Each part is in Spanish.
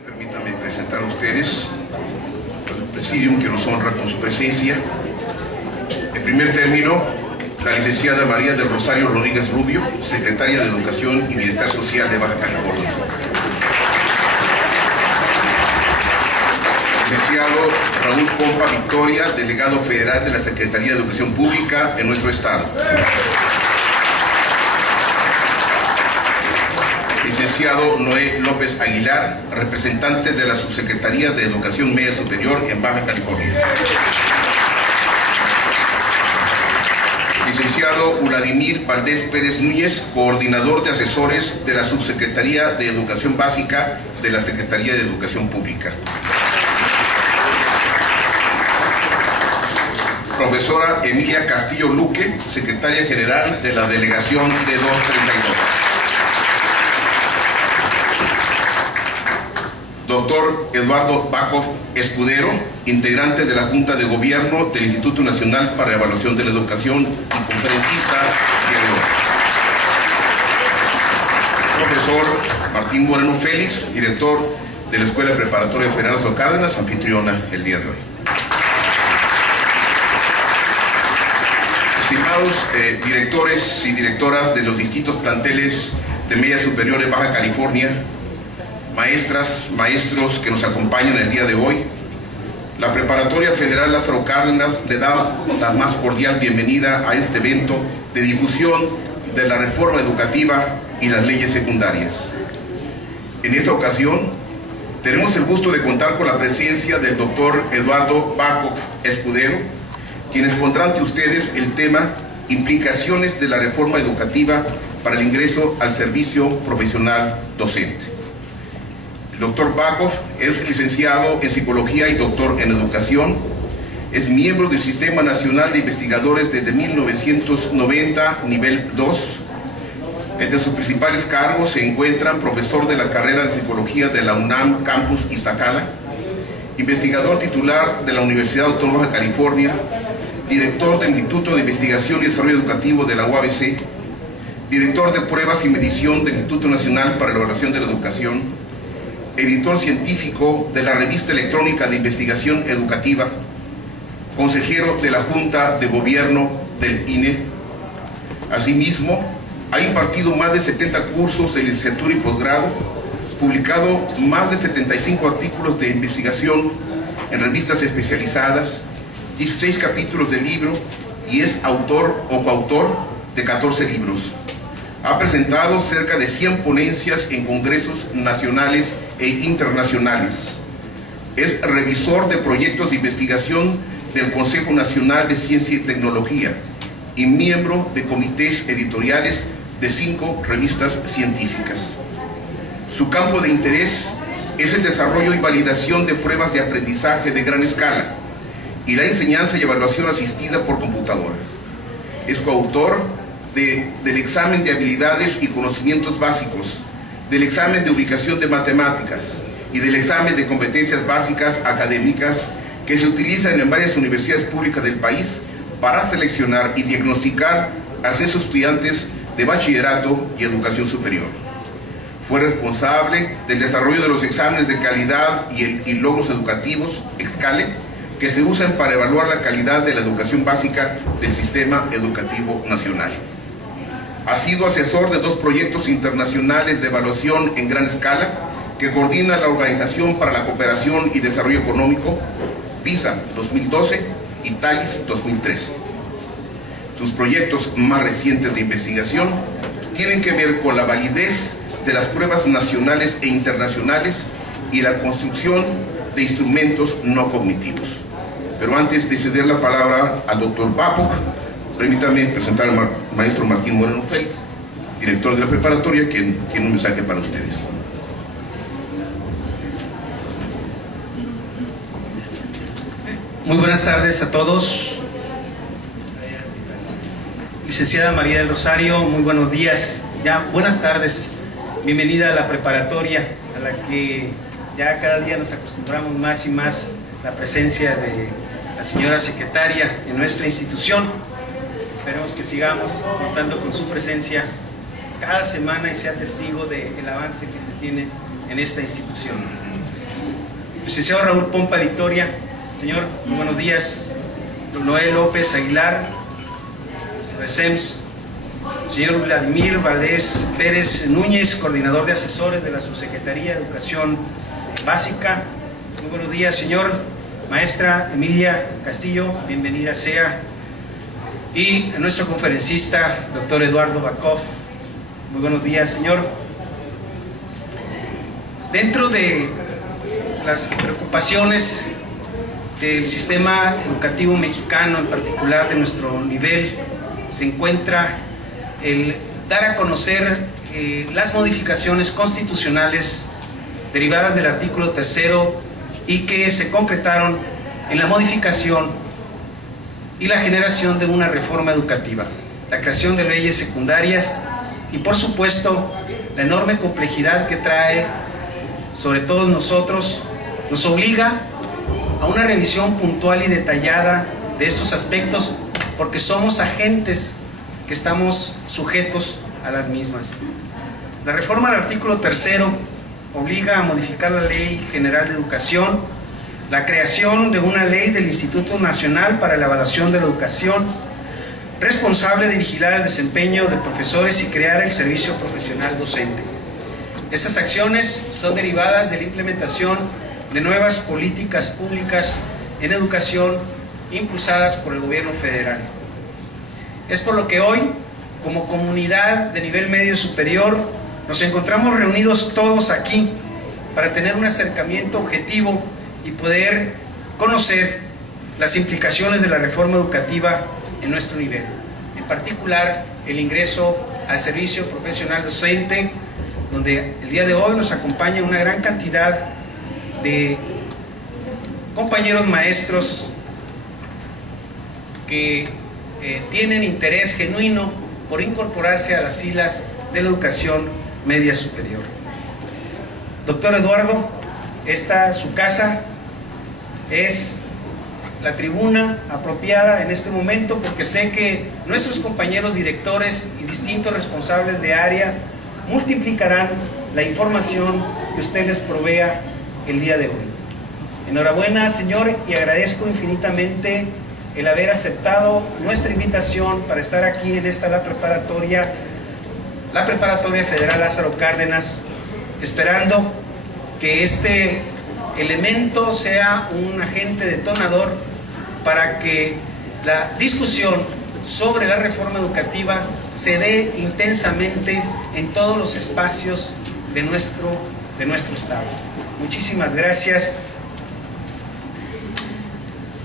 Permítanme presentar a ustedes al Presidium que nos honra con su presencia. En primer término, la licenciada María del Rosario Rodríguez Rubio, secretaria de Educación y Bienestar Social de Baja California. Licenciado Raúl Pompa Victoria, delegado federal de la Secretaría de Educación Pública en nuestro estado. Licenciado Noé López Aguilar, representante de la Subsecretaría de Educación Media Superior en Baja California. Licenciado Vladimir Valdés Pérez Núñez, coordinador de asesores de la Subsecretaría de Educación Básica de la Secretaría de Educación Pública. Profesora Emilia Castillo Luque, secretaria general de la Delegación de 232. Doctor Eduardo Bakov Escudero, integrante de la Junta de Gobierno del Instituto Nacional para la Evaluación de la Educación y conferencista de hoy. Profesor Martín Moreno Félix, director de la Escuela Preparatoria Federal Lázaro Cárdenas, anfitriona el día de hoy. Estimados directores y directoras de los distintos planteles de media superior en Baja California, maestras, maestros que nos acompañan el día de hoy, la Preparatoria Federal Lázaro Cárdenas le da la más cordial bienvenida a este evento de difusión de la reforma educativa y las leyes secundarias. En esta ocasión, tenemos el gusto de contar con la presencia del doctor Eduardo Bakov Escudero, quien expondrá ante ustedes el tema implicaciones de la reforma educativa para el ingreso al servicio profesional docente. El doctor Bakov es licenciado en Psicología y doctor en Educación. Es miembro del Sistema Nacional de Investigadores desde 1990, nivel 2. Entre sus principales cargos se encuentran profesor de la carrera de Psicología de la UNAM Campus Iztacala, investigador titular de la Universidad Autónoma de California, director del Instituto de Investigación y Desarrollo Educativo de la UABC, director de Pruebas y Medición del Instituto Nacional para la Evaluación de la Educación, editor científico de la Revista Electrónica de Investigación Educativa, consejero de la Junta de Gobierno del INE. Asimismo, ha impartido más de 70 cursos de licenciatura y posgrado, publicado más de 75 artículos de investigación en revistas especializadas, 16 capítulos de libro y es autor o coautor de 14 libros. Ha presentado cerca de 100 ponencias en congresos nacionales e internacionales. Es revisor de proyectos de investigación del Consejo Nacional de Ciencia y Tecnología y miembro de comités editoriales de 5 revistas científicas. Su campo de interés es el desarrollo y validación de pruebas de aprendizaje de gran escala y la enseñanza y evaluación asistida por computadora. Es coautor del examen de habilidades y conocimientos básicos, del examen de ubicación de matemáticas y del examen de competencias básicas académicas que se utilizan en varias universidades públicas del país para seleccionar y diagnosticar a sus estudiantes de bachillerato y educación superior. Fue responsable del desarrollo de los exámenes de calidad y logros educativos, EXCALE, que se usan para evaluar la calidad de la educación básica del Sistema Educativo Nacional. Ha sido asesor de 2 proyectos internacionales de evaluación en gran escala que coordina la Organización para la Cooperación y Desarrollo Económico, PISA 2012 y TALIS 2013. Sus proyectos más recientes de investigación tienen que ver con la validez de las pruebas nacionales e internacionales y la construcción de instrumentos no cognitivos. Pero antes de ceder la palabra al doctor Bakov, permítame presentar al maestro Martín Moreno Félix, director de la preparatoria, quien tiene un mensaje para ustedes. Muy buenas tardes a todos. Licenciada María del Rosario, muy buenos días. Ya, buenas tardes. Bienvenida a la preparatoria, a la que ya cada día nos acostumbramos más y más la presencia de la señora secretaria en nuestra institución. Esperemos que sigamos contando con su presencia cada semana y sea testigo del avance que se tiene en esta institución. licenciado Raúl Pompa Vitoria, señor, muy buenos días. Don Noé López Aguilar, RECEMS, señor Vladimir Valdés Pérez Núñez, coordinador de asesores de la Subsecretaría de Educación Básica. Muy buenos días, señor. Maestra Emilia Castillo, bienvenida sea. Y nuestro conferencista, doctor Eduardo Bakov. Muy buenos días, señor. Dentro de las preocupaciones del sistema educativo mexicano, en particular de nuestro nivel, se encuentra el dar a conocer las modificaciones constitucionales derivadas del artículo 3º y que se concretaron en la modificación y la generación de una reforma educativa, la creación de leyes secundarias y, por supuesto, la enorme complejidad que trae sobre todos nosotros, nos obliga a una revisión puntual y detallada de estos aspectos, porque somos agentes que estamos sujetos a las mismas. La reforma del artículo 3º obliga a modificar la Ley General de Educación, la creación de una ley del Instituto Nacional para la Evaluación de la Educación, responsable de vigilar el desempeño de profesores y crear el servicio profesional docente. Estas acciones son derivadas de la implementación de nuevas políticas públicas en educación impulsadas por el gobierno federal. Es por lo que hoy, como comunidad de nivel medio superior, nos encontramos reunidos todos aquí para tener un acercamiento objetivo y poder conocer las implicaciones de la reforma educativa en nuestro nivel. En particular, el ingreso al servicio profesional docente, donde el día de hoy nos acompaña una gran cantidad de compañeros maestros que tienen interés genuino por incorporarse a las filas de la educación media superior. Doctor Eduardo, su casa es la tribuna apropiada en este momento, porque sé que nuestros compañeros directores y distintos responsables de área multiplicarán la información que usted les provea el día de hoy. Enhorabuena, señor, y agradezco infinitamente el haber aceptado nuestra invitación para estar aquí en la preparatoria Federal Lázaro Cárdenas, esperando que este elemento sea un agente detonador para que la discusión sobre la reforma educativa se dé intensamente en todos los espacios de nuestro estado. Muchísimas gracias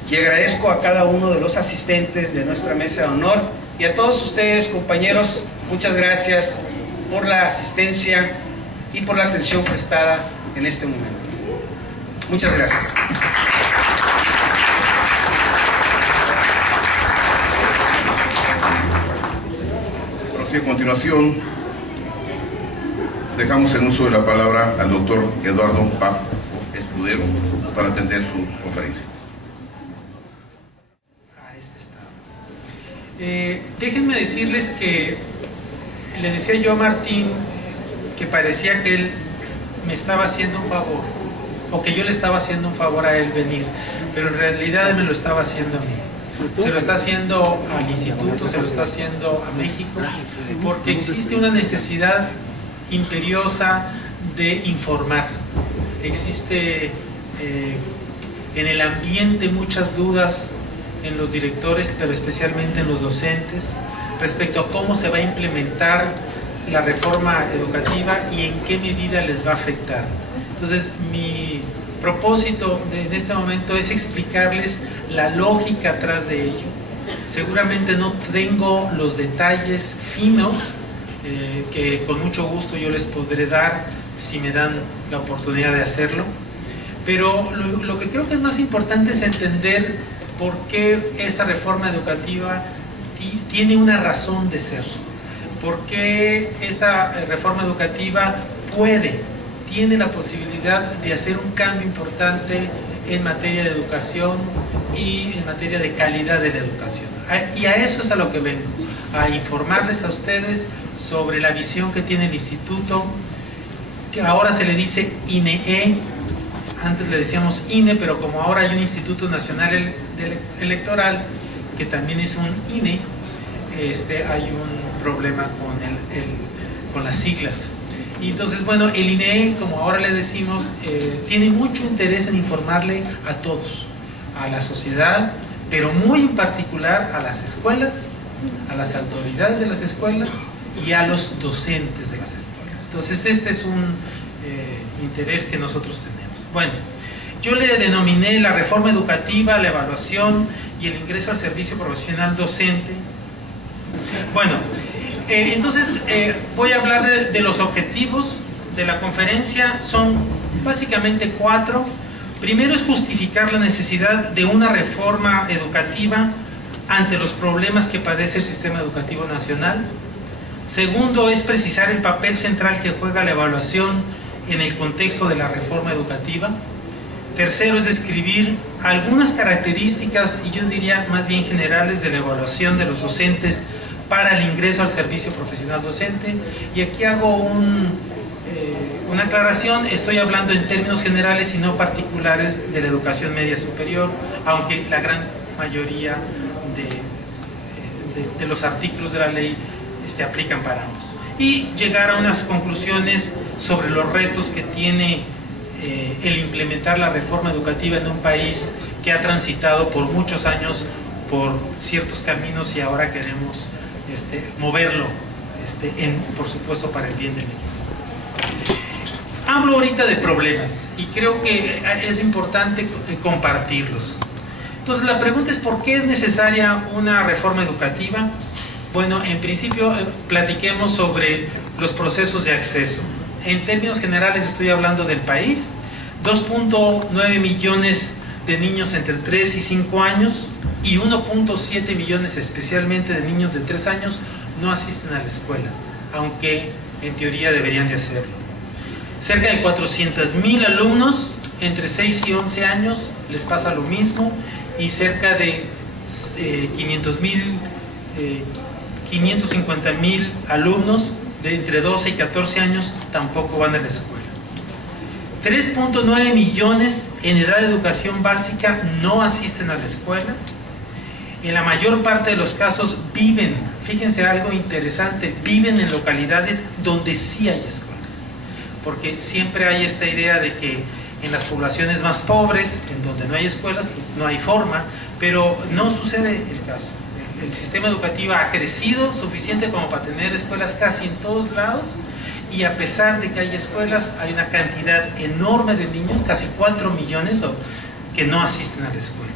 y agradezco a cada uno de los asistentes de nuestra mesa de honor y a todos ustedes, compañeros, muchas gracias por la asistencia y por la atención prestada en este momento. Muchas gracias. A continuación, dejamos en uso de la palabra al doctor Eduardo Bakov Escudero para atender su conferencia. Déjenme decirles que le decía yo a Martín que parecía que él me estaba haciendo un favor, o que yo le estaba haciendo un favor a él venir, pero en realidad él me lo estaba haciendo a mí. Se lo está haciendo al instituto, se lo está haciendo a México, porque existe una necesidad imperiosa de informar. Existe en el ambiente muchas dudas en los directores, pero especialmente en los docentes, respecto a cómo se va a implementar la reforma educativa y en qué medida les va a afectar. Entonces, mi propósito en este momento es explicarles la lógica atrás de ello. Seguramente no tengo los detalles finos que con mucho gusto yo les podré dar si me dan la oportunidad de hacerlo, pero lo que creo que es más importante es entender por qué esta reforma educativa tiene una razón de ser, por qué esta reforma educativa tiene la posibilidad de hacer un cambio importante en materia de educación y en materia de calidad de la educación. Y a eso es a lo que vengo, a informarles a ustedes sobre la visión que tiene el instituto, que ahora se le dice INEE, antes le decíamos INE, pero como ahora hay un Instituto Nacional Electoral, que también es un INE, hay un problema con las siglas. Y entonces, bueno, el INE, como ahora le decimos, tiene mucho interés en informarle a todos, a la sociedad, pero muy en particular a las escuelas, a las autoridades de las escuelas y a los docentes de las escuelas. Entonces, este es un interés que nosotros tenemos. Bueno, yo le denominé la reforma educativa, la evaluación y el ingreso al servicio profesional docente. Bueno, entonces voy a hablar de los objetivos de la conferencia. Son básicamente 4. Primero es justificar la necesidad de una reforma educativa ante los problemas que padece el sistema educativo nacional. Segundo es precisar el papel central que juega la evaluación en el contexto de la reforma educativa. Tercero es describir algunas características, y yo diría más bien generales, de la evaluación de los docentes para el ingreso al servicio profesional docente. Y aquí hago una aclaración: estoy hablando en términos generales y no particulares de la educación media superior, aunque la gran mayoría de los artículos de la ley aplican para ambos. Y llegar a unas conclusiones sobre los retos que tiene el implementar la reforma educativa en un país que ha transitado por muchos años por ciertos caminos y ahora queremos moverlo, por supuesto, para el bien de México. Hablo ahorita de problemas y creo que es importante compartirlos. Entonces, la pregunta es: ¿por qué es necesaria una reforma educativa? Bueno, en principio platiquemos sobre los procesos de acceso. En términos generales estoy hablando del país. 2.9 millones de niños entre 3 y 5 años y 1.7 millones especialmente de niños de 3 años no asisten a la escuela, aunque en teoría deberían de hacerlo. Cerca de 400,000 alumnos entre 6 y 11 años les pasa lo mismo, y cerca de 550,000 alumnos de entre 12 y 14 años tampoco van a la escuela. 3.9 millones en edad de educación básica no asisten a la escuela. En la mayor parte de los casos viven, fíjense algo interesante, viven en localidades donde sí hay escuelas, porque siempre hay esta idea de que en las poblaciones más pobres, en donde no hay escuelas, pues no hay forma, pero no sucede el caso. El sistema educativo ha crecido suficiente como para tener escuelas casi en todos lados, y a pesar de que hay escuelas, hay una cantidad enorme de niños, casi 4 millones, que no asisten a la escuela.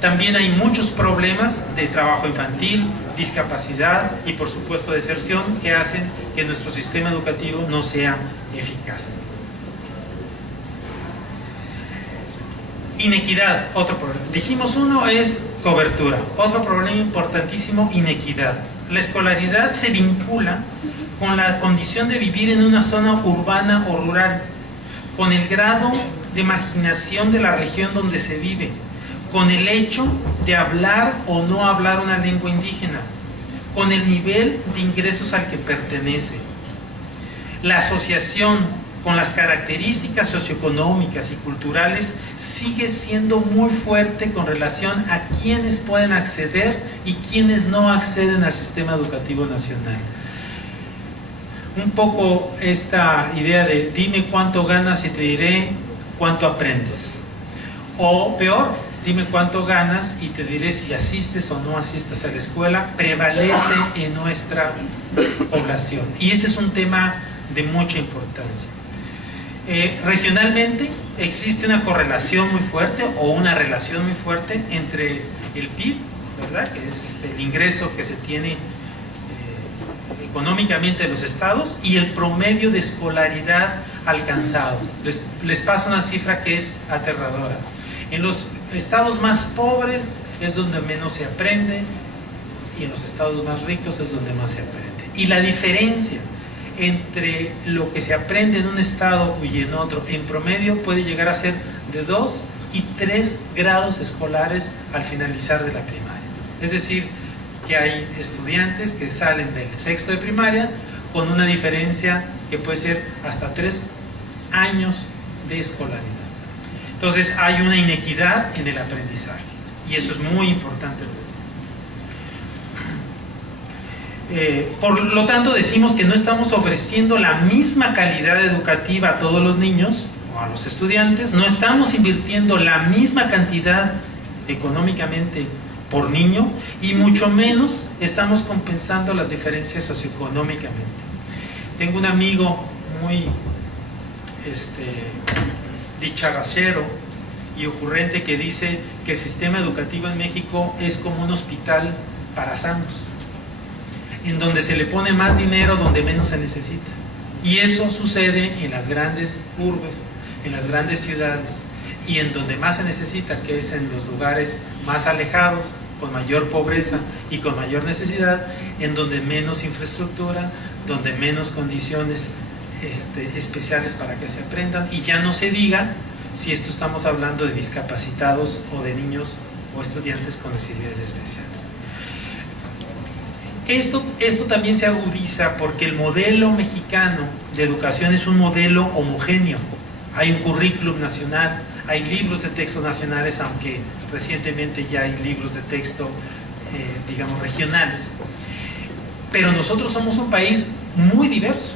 También hay muchos problemas de trabajo infantil, discapacidad y por supuesto deserción, que hacen que nuestro sistema educativo no sea eficaz. Inequidad, otro problema. Dijimos, uno es cobertura, otro problema importantísimo: inequidad. La escolaridad se vincula con la condición de vivir en una zona urbana o rural, con el grado de marginación de la región donde se vive, con el hecho de hablar o no hablar una lengua indígena, con el nivel de ingresos al que pertenece. La asociación con las características socioeconómicas y culturales sigue siendo muy fuerte con relación a quienes pueden acceder y quienes no acceden al sistema educativo nacional. Un poco esta idea de dime cuánto ganas y te diré cuánto aprendes, o peor, dime cuánto ganas y te diré si asistes o no asistes a la escuela, prevalece en nuestra población, y ese es un tema de mucha importancia. Regionalmente existe una correlación muy fuerte o una relación muy fuerte entre el PIB, ¿verdad?, que es el ingreso que se tiene económicamente de los estados, y el promedio de escolaridad alcanzado. Les paso una cifra que es aterradora. En los estados más pobres es donde menos se aprende, y en los estados más ricos es donde más se aprende. Y la diferencia entre lo que se aprende en un estado y en otro, en promedio, puede llegar a ser de 2 y 3 grados escolares al finalizar de la primaria. Es decir, que hay estudiantes que salen del sexto de primaria con una diferencia que puede ser hasta 3 años de escolaridad. Entonces hay una inequidad en el aprendizaje y eso es muy importante. Por lo tanto decimos que no estamos ofreciendo la misma calidad educativa a todos los niños o a los estudiantes, no estamos invirtiendo la misma cantidad económicamente por niño y mucho menos estamos compensando las diferencias socioeconómicamente. Tengo un amigo muy dicharachero y ocurrente que dice que el sistema educativo en México es como un hospital para sanos, en donde se le pone más dinero donde menos se necesita. Y eso sucede en las grandes urbes, en las grandes ciudades, y en donde más se necesita, que es en los lugares más alejados, con mayor pobreza y con mayor necesidad, en donde menos infraestructura, donde menos condiciones especiales para que se aprendan, y ya no se diga si esto estamos hablando de discapacitados o de niños o estudiantes con necesidades especiales. Esto también se agudiza porque el modelo mexicano de educación es un modelo homogéneo. Hay un currículum nacional, hay libros de texto nacionales, aunque recientemente ya hay libros de texto, digamos, regionales. Pero nosotros somos un país muy diverso.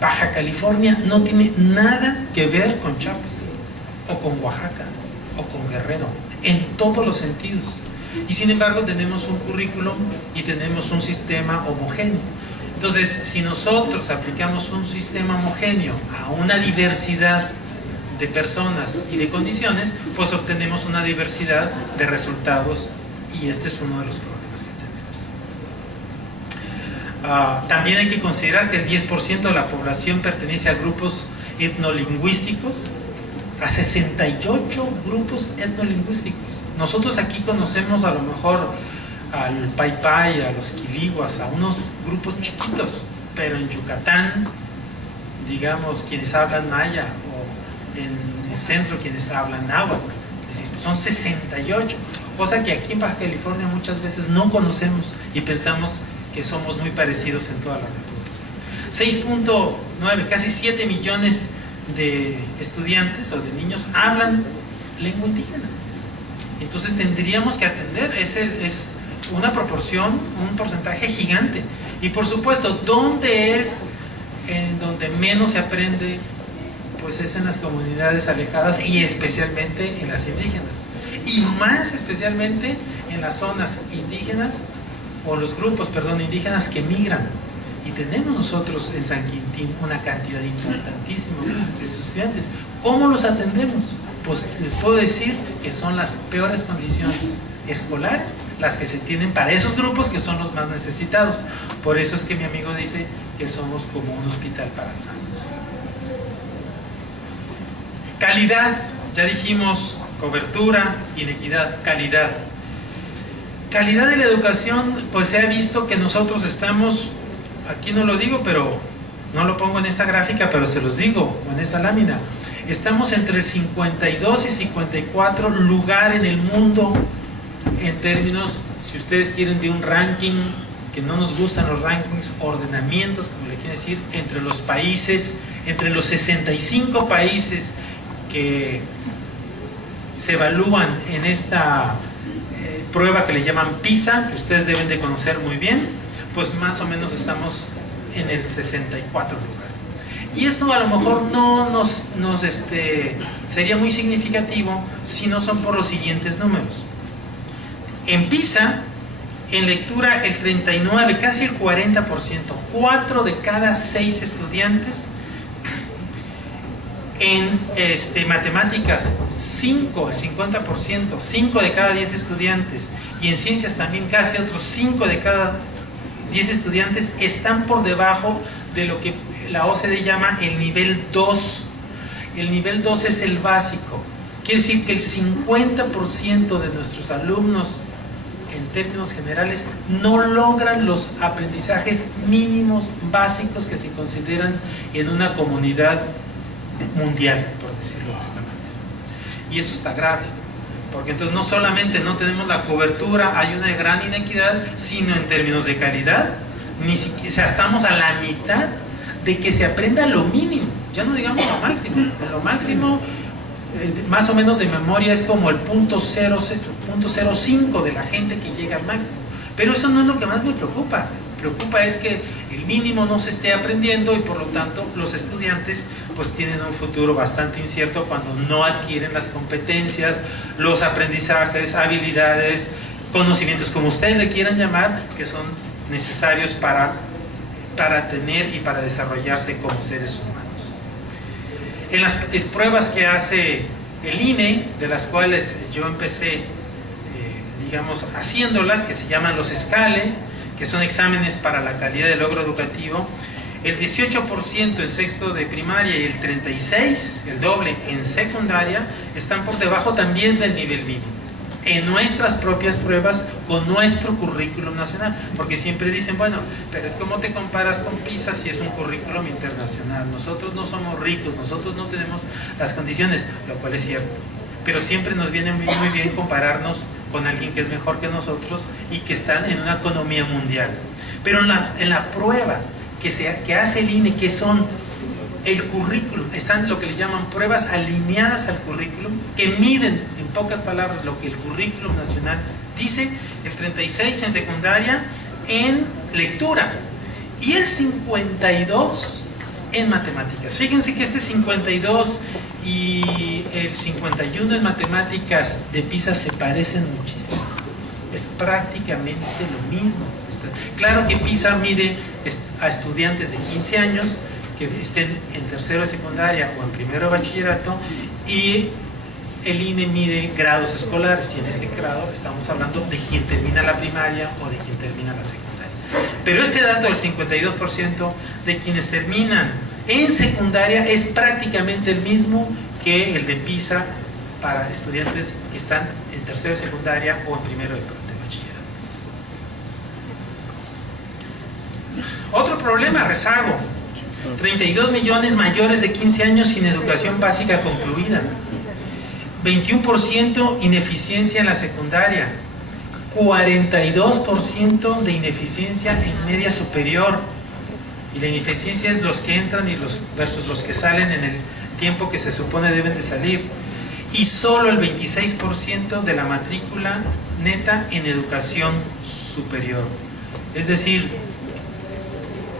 Baja California no tiene nada que ver con Chiapas, o con Oaxaca, o con Guerrero, en todos los sentidos. Y sin embargo tenemos un currículum y tenemos un sistema homogéneo. Entonces, si nosotros aplicamos un sistema homogéneo a una diversidad de personas y de condiciones, pues obtenemos una diversidad de resultados, y este es uno de los problemas que tenemos. También hay que considerar que el 10% de la población pertenece a grupos etnolingüísticos, a 68 grupos etnolingüísticos. Nosotros aquí conocemos a lo mejor al Paipai, a los Quiliguas, a unos grupos chiquitos, pero en Yucatán, digamos, quienes hablan maya, o en el centro quienes hablan náhuatl, es decir, son 68, cosa que aquí en Baja California muchas veces no conocemos y pensamos que somos muy parecidos en toda la República. 6.9, casi 7 millones de estudiantes o de niños hablan lengua indígena. Entonces tendríamos que atender, es una proporción, un porcentaje gigante. Y por supuesto, ¿dónde es en donde menos se aprende? Pues es en las comunidades alejadas y especialmente en las indígenas. Y más especialmente en las zonas indígenas, o los grupos, perdón, indígenas que migran. Y tenemos nosotros en San Quintín una cantidad importantísima de estudiantes. ¿Cómo los atendemos? Pues les puedo decir que son las peores condiciones escolares las que se tienen para esos grupos que son los más necesitados. Por eso es que mi amigo dice que somos como un hospital para sanos. Calidad, ya dijimos, cobertura, inequidad, calidad. Calidad de la educación, pues se ha visto que nosotros estamos, aquí no lo digo, pero no lo pongo en esta gráfica, pero se los digo, o en esta lámina. Estamos entre el 52 y 54 lugar en el mundo en términos, si ustedes quieren, de un ranking, que no nos gustan los rankings, ordenamientos, como le quieren decir, entre los países, entre los 65 países que se evalúan en esta prueba que le llaman PISA, que ustedes deben de conocer muy bien, pues más o menos estamos en el 64 lugar. Y esto a lo mejor no sería muy significativo si no son por los siguientes números. En PISA, en lectura el 39, casi el 40%, 4 de cada 6 estudiantes. En matemáticas, 5, el 50%, 5 de cada 10 estudiantes. Y en ciencias también casi otros 5 de cada 10 estudiantes están por debajo de lo que la OCDE llama el nivel 2. El nivel 2 es el básico. Quiere decir que el 50% de nuestros alumnos, en términos generales, no logran los aprendizajes mínimos básicos que se consideran en una comunidad mundial, por decirlo de esta manera. Y eso está grave, porque entonces no solamente no tenemos la cobertura, hay una gran inequidad, sino en términos de calidad, ni siquiera, o sea, estamos a la mitad de que se aprenda lo mínimo, ya no digamos lo máximo. En lo máximo más o menos de memoria es como el 0.05 de la gente que llega al máximo. Pero eso no es lo que más me preocupa. Preocupa es que el mínimo no se esté aprendiendo y por lo tanto los estudiantes pues tienen un futuro bastante incierto cuando no adquieren las competencias, los aprendizajes, habilidades, conocimientos, como ustedes le quieran llamar, que son necesarios para tener y para desarrollarse como seres humanos. En las pruebas que hace el INE, de las cuales yo empecé, digamos, haciéndolas, que se llaman los SCALE, que son exámenes para la calidad del logro educativo, el 18% en sexto de primaria y el 36%, el doble, en secundaria, están por debajo también del nivel mínimo. En nuestras propias pruebas, con nuestro currículum nacional, porque siempre dicen, bueno, pero es como te comparas con PISA si es un currículum internacional, nosotros no somos ricos, nosotros no tenemos las condiciones, lo cual es cierto, pero siempre nos viene muy bien compararnos con alguien que es mejor que nosotros y que está en una economía mundial. Pero en la prueba que hace el INE, que son el currículum, están lo que le llaman pruebas alineadas al currículum, que miden en pocas palabras lo que el currículum nacional dice, el 36 en secundaria en lectura y el 52 en matemáticas. Fíjense que este 52 y el 51 en matemáticas de PISA se parecen muchísimo, es prácticamente lo mismo. Claro que PISA mide a estudiantes de 15 años que estén en tercero de secundaria o en primero de bachillerato, y el INE mide grados escolares, y en este grado estamos hablando de quien termina la primaria o de quien termina la secundaria. Pero este dato del 52% de quienes terminan en secundaria es prácticamente el mismo que el de PISA para estudiantes que están en tercero de secundaria o en primero de bachillerato. Otro problema, rezago. 32 millones mayores de 15 años sin educación básica concluida, 21% ineficiencia en la secundaria, 42% de ineficiencia en media superior, y la ineficiencia es los que entran y versus los que salen en el tiempo que se supone deben de salir, y solo el 26% de la matrícula neta en educación superior, es decir,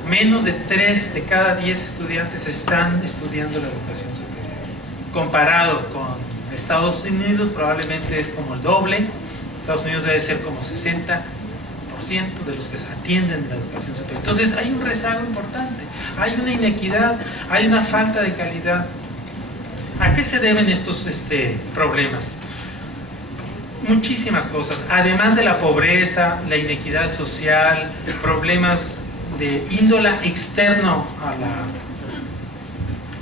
menos de 3 de cada 10 estudiantes están estudiando la educación superior. Comparado con Estados Unidos, probablemente es como el doble. Estados Unidos debe ser como 60% de los que atienden la educación superior. Entonces hay un rezago importante, hay una inequidad, hay una falta de calidad. ¿A qué se deben estos problemas? Muchísimas cosas, además de la pobreza, la inequidad social, problemas de índole externo a la,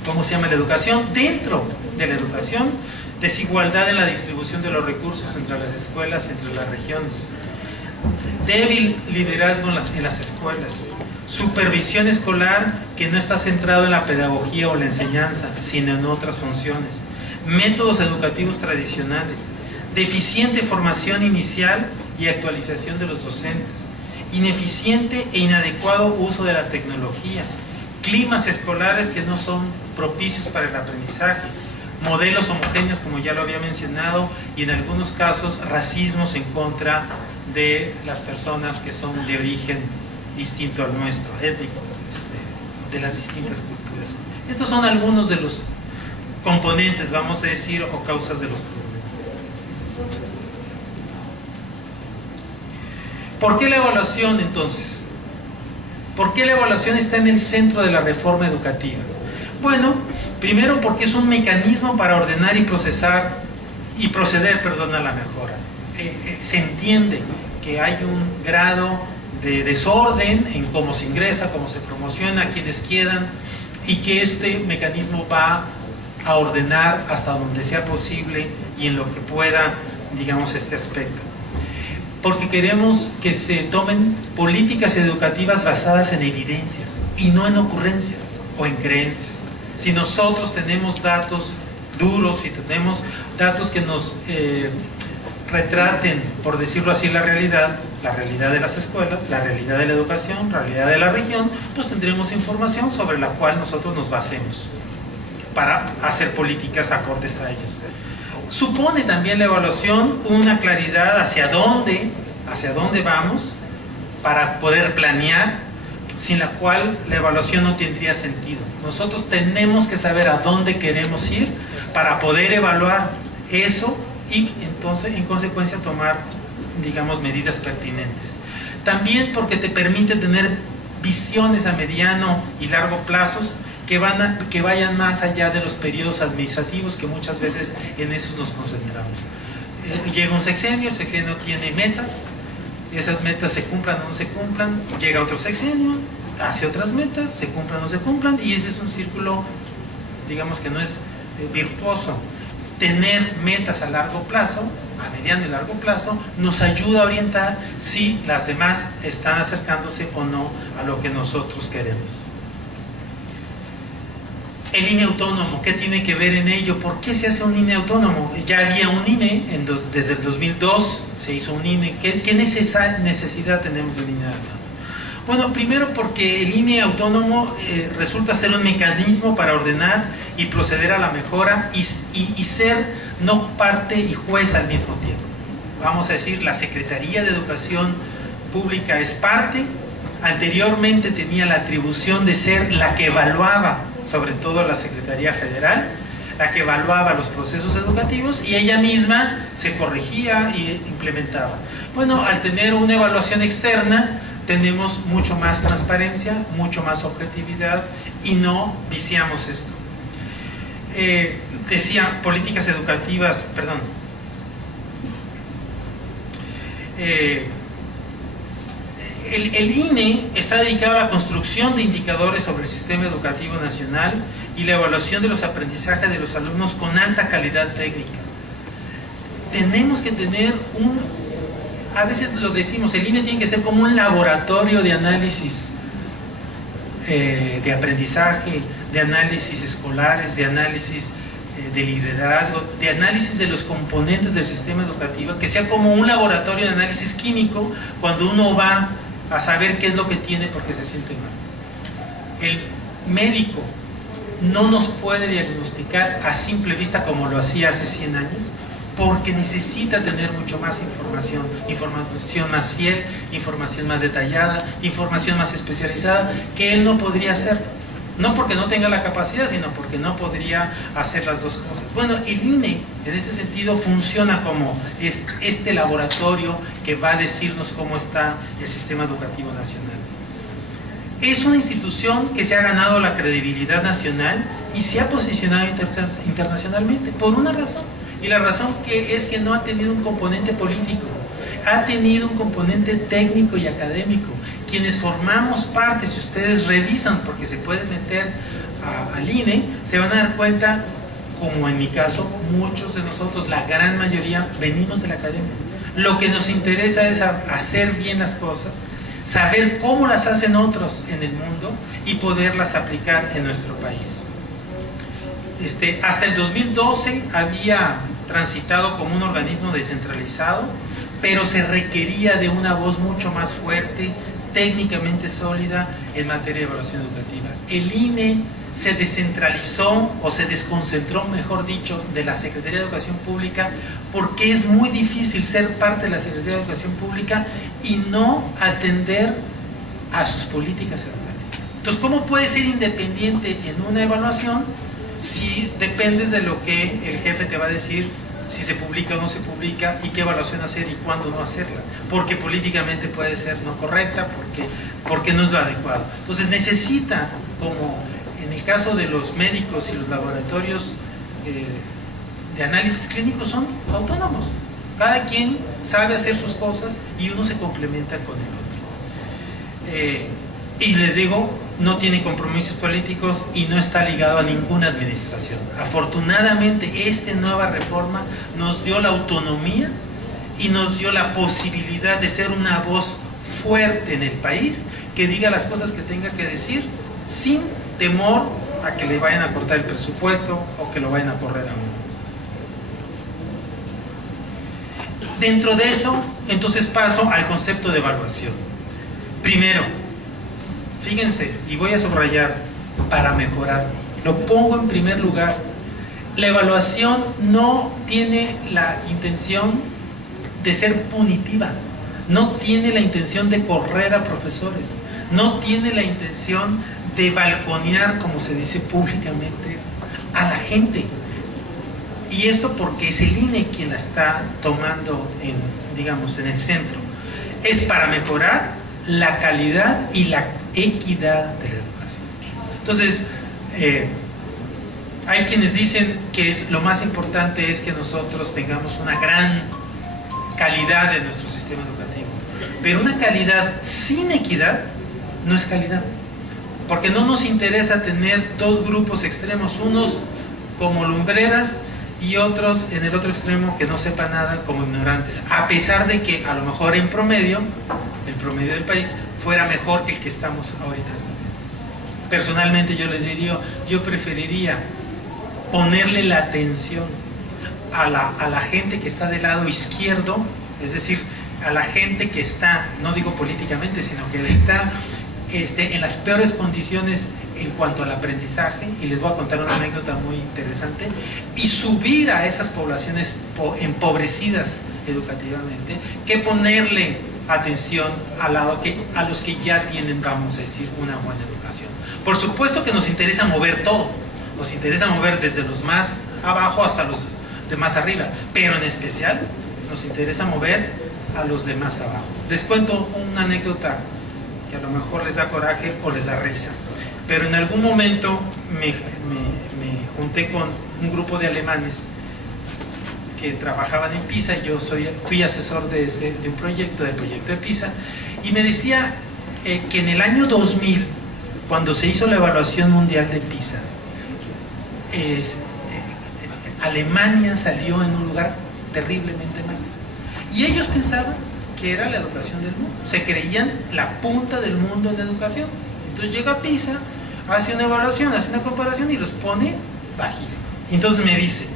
la educación. Dentro de la educación, desigualdad en la distribución de los recursos entre las escuelas, entre las regiones, débil liderazgo en las escuelas, supervisión escolar que no está centrado en la pedagogía o la enseñanza, sino en otras funciones, métodos educativos tradicionales, deficiente formación inicial y actualización de los docentes, ineficiente e inadecuado uso de la tecnología, climas escolares que no son propicios para el aprendizaje, modelos homogéneos como ya lo había mencionado, y en algunos casos racismos en contra de las personas que son de origen distinto al nuestro, étnico, de las distintas culturas. Estos son algunos de los componentes, vamos a decir, o causas de los problemas. ¿Por qué la evaluación entonces? ¿Por qué la evaluación está en el centro de la reforma educativa? Bueno, primero porque es un mecanismo para ordenar y proceder a la mejora. Se entiende que hay un grado de desorden en cómo se ingresa, cómo se promociona, a quienes quedan, y que este mecanismo va a ordenar hasta donde sea posible y en lo que pueda, digamos, este aspecto. Porque queremos que se tomen políticas educativas basadas en evidencias y no en ocurrencias o en creencias. Si nosotros tenemos datos duros, si tenemos datos que nos retraten, por decirlo así, la realidad de las escuelas, la realidad de la educación, la realidad de la región, pues tendremos información sobre la cual nosotros nos basemos para hacer políticas acordes a ellos. Supone también la evaluación una claridad hacia dónde vamos para poder planear, sin la cual la evaluación no tendría sentido. Nosotros tenemos que saber a dónde queremos ir para poder evaluar eso y entonces en consecuencia tomar, digamos, medidas pertinentes. También porque te permite tener visiones a mediano y largo plazos que vayan más allá de los periodos administrativos, que muchas veces en esos nos concentramos. Llega un sexenio, el sexenio tiene metas, esas metas se cumplan o no se cumplan, llega otro sexenio, hace otras metas, se cumplan o no se cumplan, y ese es un círculo, digamos, que no es virtuoso. Tener metas a largo plazo, a mediano y largo plazo, nos ayuda a orientar si las demás están acercándose o no a lo que nosotros queremos. El INE autónomo, ¿qué tiene que ver en ello? ¿Por qué se hace un INE autónomo? Ya había un INE, desde el 2002 se hizo un INE. ¿Qué necesidad tenemos de un INE autónomo? Bueno, primero porque el INE autónomo resulta ser un mecanismo para ordenar y proceder a la mejora y ser no parte y juez al mismo tiempo. Vamos a decir, la Secretaría de Educación Pública es parte, anteriormente tenía la atribución de ser la que evaluaba, sobre todo la Secretaría Federal, la que evaluaba los procesos educativos y ella misma se corregía e implementaba. Bueno, al tener una evaluación externa, tenemos mucho más transparencia, mucho más objetividad y no viciamos esto. Decía, políticas educativas, perdón. El INE está dedicado a la construcción de indicadores sobre el sistema educativo nacional y la evaluación de los aprendizajes de los alumnos con alta calidad técnica. Tenemos que tener a veces lo decimos, el INE tiene que ser como un laboratorio de análisis de aprendizaje, de análisis escolares, de análisis de liderazgo, de análisis de los componentes del sistema educativo, que sea como un laboratorio de análisis químico cuando uno va a saber qué es lo que tiene porque se siente mal. El médico no nos puede diagnosticar a simple vista como lo hacía hace 100 años, porque necesita tener mucho más información, información más fiel, información más detallada, información más especializada, que él no podría hacer. No porque no tenga la capacidad, sino porque no podría hacer las dos cosas. Bueno, el INE en ese sentido funciona como este laboratorio que va a decirnos cómo está el sistema educativo nacional. Es una institución que se ha ganado la credibilidad nacional y se ha posicionado internacionalmente por una razón. Y la razón es que no ha tenido un componente político, ha tenido un componente técnico y académico. Quienes formamos parte, si ustedes revisan, porque se pueden meter al INE, se van a dar cuenta, como en mi caso, muchos de nosotros, la gran mayoría, venimos de la academia. Lo que nos interesa es hacer bien las cosas, saber cómo las hacen otros en el mundo y poderlas aplicar en nuestro país. Hasta el 2012 había transitado como un organismo descentralizado, pero se requería de una voz mucho más fuerte, técnicamente sólida en materia de evaluación educativa. El INE se descentralizó o se desconcentró, mejor dicho, de la Secretaría de Educación Pública, porque es muy difícil ser parte de la Secretaría de Educación Pública y no atender a sus políticas educativas. Entonces, ¿cómo puedes ser independiente en una evaluación si dependes de lo que el jefe te va a decir, si se publica o no se publica, y qué evaluación hacer y cuándo no hacerla? Porque políticamente puede ser no correcta, porque no es lo adecuado. Entonces necesita, como en el caso de los médicos y los laboratorios de análisis clínicos, son autónomos. Cada quien sabe hacer sus cosas y uno se complementa con el otro. Y les digo, no tiene compromisos políticos y no está ligado a ninguna administración. Afortunadamente, esta nueva reforma nos dio la autonomía y nos dio la posibilidad de ser una voz fuerte en el país, que diga las cosas que tenga que decir sin temor a que le vayan a cortar el presupuesto o que lo vayan a correr a uno. Dentro de eso, entonces paso al concepto de evaluación. Primero, fíjense, y voy a subrayar, para mejorar. lo pongo en primer lugar. La evaluación no tiene la intención de ser punitiva, no tiene la intención de correr a profesores, no tiene la intención de balconear, como se dice públicamente, a la gente. Y esto porque es el INE quien la está tomando digamos, en el centro. Es para mejorar la calidad y la equidad de la educación. Entonces, hay quienes dicen que lo más importante es que nosotros tengamos una gran calidad de nuestro sistema educativo. Pero una calidad sin equidad no es calidad. Porque no nos interesa tener dos grupos extremos, unos como lumbreras y otros en el otro extremo que no sepan nada, como ignorantes, a pesar de que a lo mejor en promedio, el promedio del país fuera mejor que el que estamos ahorita. Personalmente yo les diría, yo preferiría ponerle la atención a la gente que está del lado izquierdo, es decir, a la gente que está, no digo políticamente, sino que está en las peores condiciones en cuanto al aprendizaje, y les voy a contar una anécdota muy interesante, y subir a esas poblaciones empobrecidas educativamente, que ponerle atención a los que ya tienen, vamos a decir, una buena educación. Por supuesto que nos interesa mover todo, nos interesa mover desde los más abajo hasta los de más arriba, pero en especial nos interesa mover a los de más abajo. Les cuento una anécdota que a lo mejor les da coraje o les da risa, pero en algún momento me junté con un grupo de alemanes que trabajaban en PISA. Yo fui asesor del proyecto de PISA, y me decía que en el año 2000, cuando se hizo la evaluación mundial de PISA, Alemania salió en un lugar terriblemente mal, y ellos pensaban que era la educación del mundo, se creían la punta del mundo en la educación. Entonces llega PISA, hace una evaluación, hace una comparación y los pone bajísimos. Entonces me dice,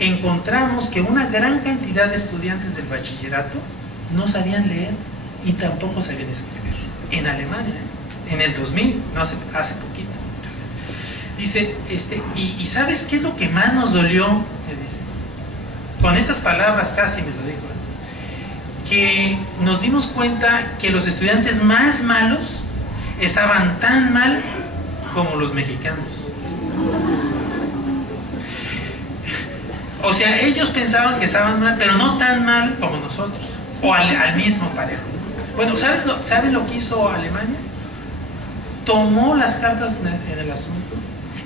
encontramos que una gran cantidad de estudiantes del bachillerato no sabían leer y tampoco sabían escribir en Alemania, en el 2000, no hace poquito. Dice, ¿y sabes qué es lo que más nos dolió? Me dice, con esas palabras casi me lo dijo, que nos dimos cuenta que los estudiantes más malos estaban tan mal como los mexicanos. O sea, ellos pensaban que estaban mal, pero no tan mal como nosotros, o al mismo parejo. Bueno, ¿saben lo que hizo Alemania? Tomó las cartas en el asunto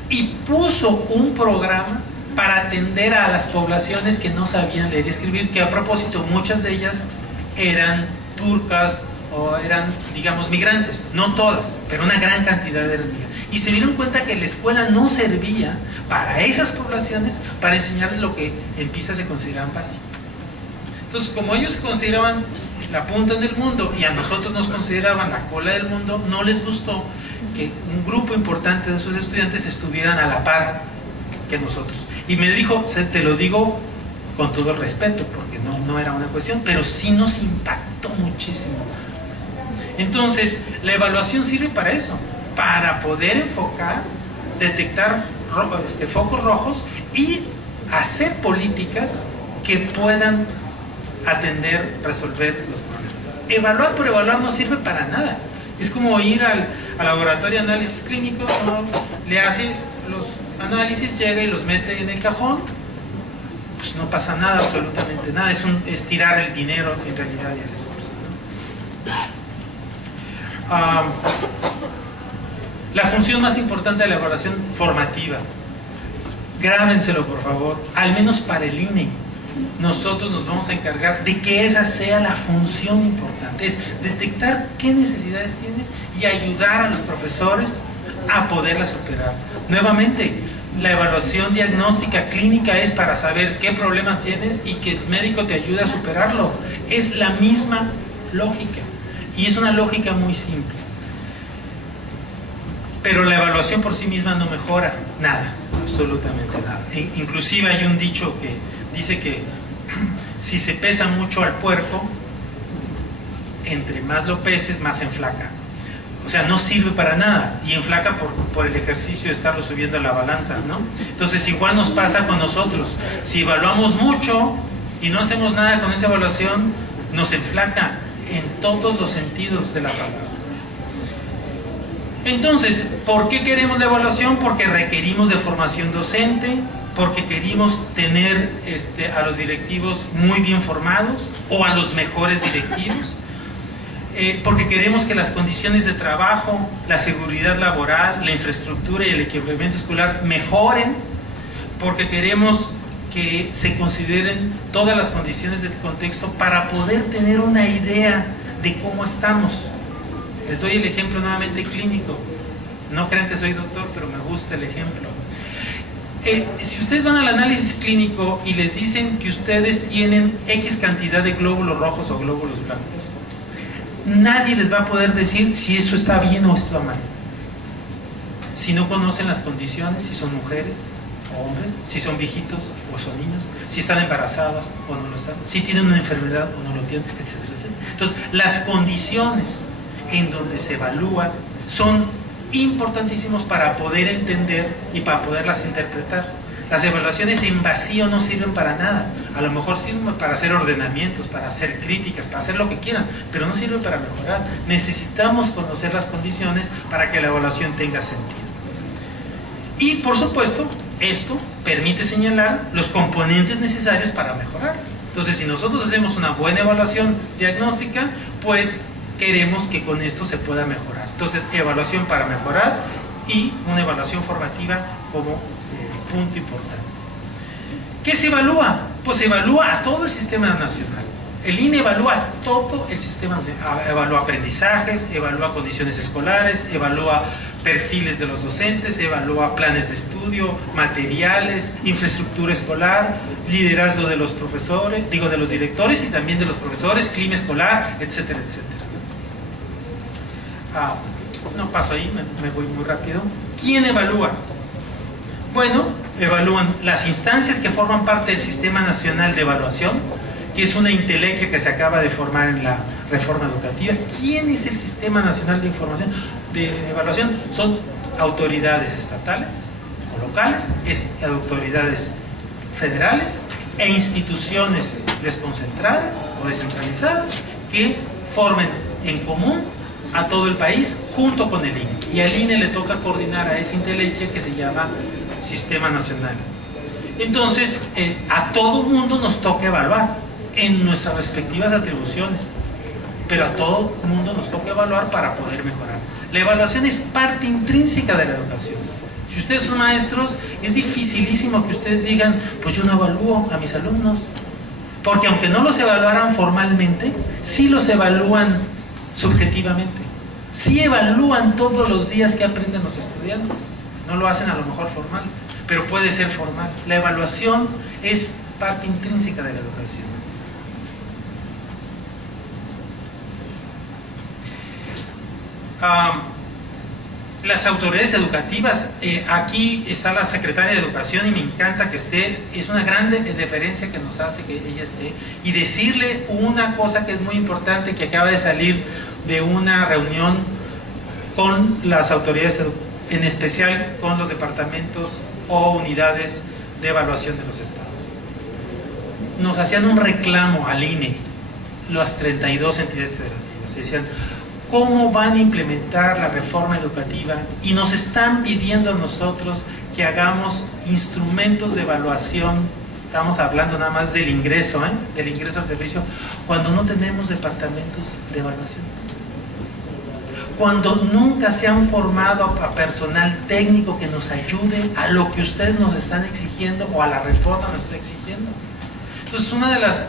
y puso un programa para atender a las poblaciones que no sabían leer y escribir, que a propósito muchas de ellas eran turcas o eran, digamos, migrantes. No todas, pero una gran cantidad eran migrantes. Y se dieron cuenta que la escuela no servía para esas poblaciones para enseñarles lo que en PISA se consideraban básicos. Entonces, como ellos se consideraban la punta del mundo y a nosotros nos consideraban la cola del mundo, no les gustó que un grupo importante de sus estudiantes estuvieran a la par que nosotros. Y me dijo, te lo digo con todo el respeto, porque no era una cuestión, pero sí nos impactó muchísimo. Entonces, la evaluación sirve para eso, para poder enfocar, detectar focos rojos y hacer políticas que puedan atender, resolver los problemas. Evaluar por evaluar no sirve para nada. Es como ir al laboratorio de análisis clínicos, ¿no? Le hace los análisis, llega y los mete en el cajón, pues no pasa nada, absolutamente nada. Es tirar el dinero en realidad y el esfuerzo, ¿no? La función más importante de la evaluación formativa, grábenselo por favor, al menos para el INE, nosotros nos vamos a encargar de que esa sea la función importante, es detectar qué necesidades tienes y ayudar a los profesores a poderlas superar. Nuevamente, la evaluación diagnóstica clínica es para saber qué problemas tienes y que el médico te ayude a superarlo. Es la misma lógica y es una lógica muy simple. Pero la evaluación por sí misma no mejora nada, absolutamente nada. Inclusive hay un dicho que dice que si se pesa mucho al puerco, entre más lo peses, más se enflaca. O sea, no sirve para nada y enflaca por el ejercicio de estarlo subiendo a la balanza, ¿no? Entonces, igual nos pasa con nosotros. Si evaluamos mucho y no hacemos nada con esa evaluación, nos enflaca en todos los sentidos de la palabra. Entonces, ¿por qué queremos la evaluación? Porque requerimos de formación docente, porque queremos tener a los directivos muy bien formados o a los mejores directivos, porque queremos que las condiciones de trabajo, la seguridad laboral, la infraestructura y el equipamiento escolar mejoren, porque queremos que se consideren todas las condiciones del contexto para poder tener una idea de cómo estamos. Les doy el ejemplo nuevamente clínico. No crean que soy doctor, pero me gusta el ejemplo. Si ustedes van al análisis clínico y les dicen que ustedes tienen X cantidad de glóbulos rojos o glóbulos blancos, nadie les va a poder decir si eso está bien o está mal. Si no conocen las condiciones, si son mujeres o hombres, si son viejitos o son niños, si están embarazadas o no lo están, si tienen una enfermedad o no lo tienen, etcétera, etcétera. Entonces, las condiciones en donde se evalúa son importantísimos para poder entender y para poderlas interpretar. Las evaluaciones en vacío no sirven para nada. A lo mejor sirven para hacer ordenamientos, para hacer críticas, para hacer lo que quieran, pero no sirven para mejorar. Necesitamos conocer las condiciones para que la evaluación tenga sentido. Y por supuesto, esto permite señalar los componentes necesarios para mejorar. Entonces, si nosotros hacemos una buena evaluación diagnóstica, pues queremos que con esto se pueda mejorar. Entonces, evaluación para mejorar y una evaluación formativa como punto importante. ¿Qué se evalúa? Pues se evalúa a todo el sistema nacional. El INE evalúa todo el sistema nacional. Evalúa aprendizajes, evalúa condiciones escolares, evalúa perfiles de los docentes, evalúa planes de estudio, materiales, infraestructura escolar, liderazgo de los profesores, de los directores y también de los profesores, clima escolar, etcétera, etcétera. No paso ahí, me voy muy rápido. ¿Quién evalúa? Bueno, evalúan las instancias que forman parte del Sistema Nacional de Evaluación, que es una intelequia que se acaba de formar en la reforma educativa. ¿Quién es el Sistema Nacional de Evaluación? Son autoridades estatales o locales, autoridades federales e instituciones desconcentradas o descentralizadas que formen en común a todo el país junto con el INE. Y al INE le toca coordinar a esa intelequia que se llama Sistema Nacional. Entonces, a todo mundo nos toca evaluar en nuestras respectivas atribuciones, pero a todo mundo nos toca evaluar para poder mejorar. La evaluación es parte intrínseca de la educación. Si ustedes son maestros, es dificilísimo que ustedes digan, pues yo no evalúo a mis alumnos, porque aunque no los evaluaran formalmente, sí los evalúan subjetivamente. Sí evalúan todos los días que aprenden los estudiantes. No lo hacen a lo mejor formal, pero puede ser formal. La evaluación es parte intrínseca de la educación. Las autoridades educativas, aquí está la secretaria de Educación y me encanta que esté, es una gran deferencia que nos hace que ella esté, y decirle una cosa que es muy importante, que acaba de salir de una reunión con las autoridades educativas, en especial con los departamentos o unidades de evaluación de los estados. Nos hacían un reclamo al INE, las 32 entidades federativas, decían, ¿cómo van a implementar la reforma educativa? Y nos están pidiendo a nosotros que hagamos instrumentos de evaluación. Estamos hablando nada más del ingreso, del ingreso al servicio, cuando no tenemos departamentos de evaluación. Cuando nunca se han formado a personal técnico que nos ayude a lo que ustedes nos están exigiendo o a la reforma nos está exigiendo. Entonces, una de las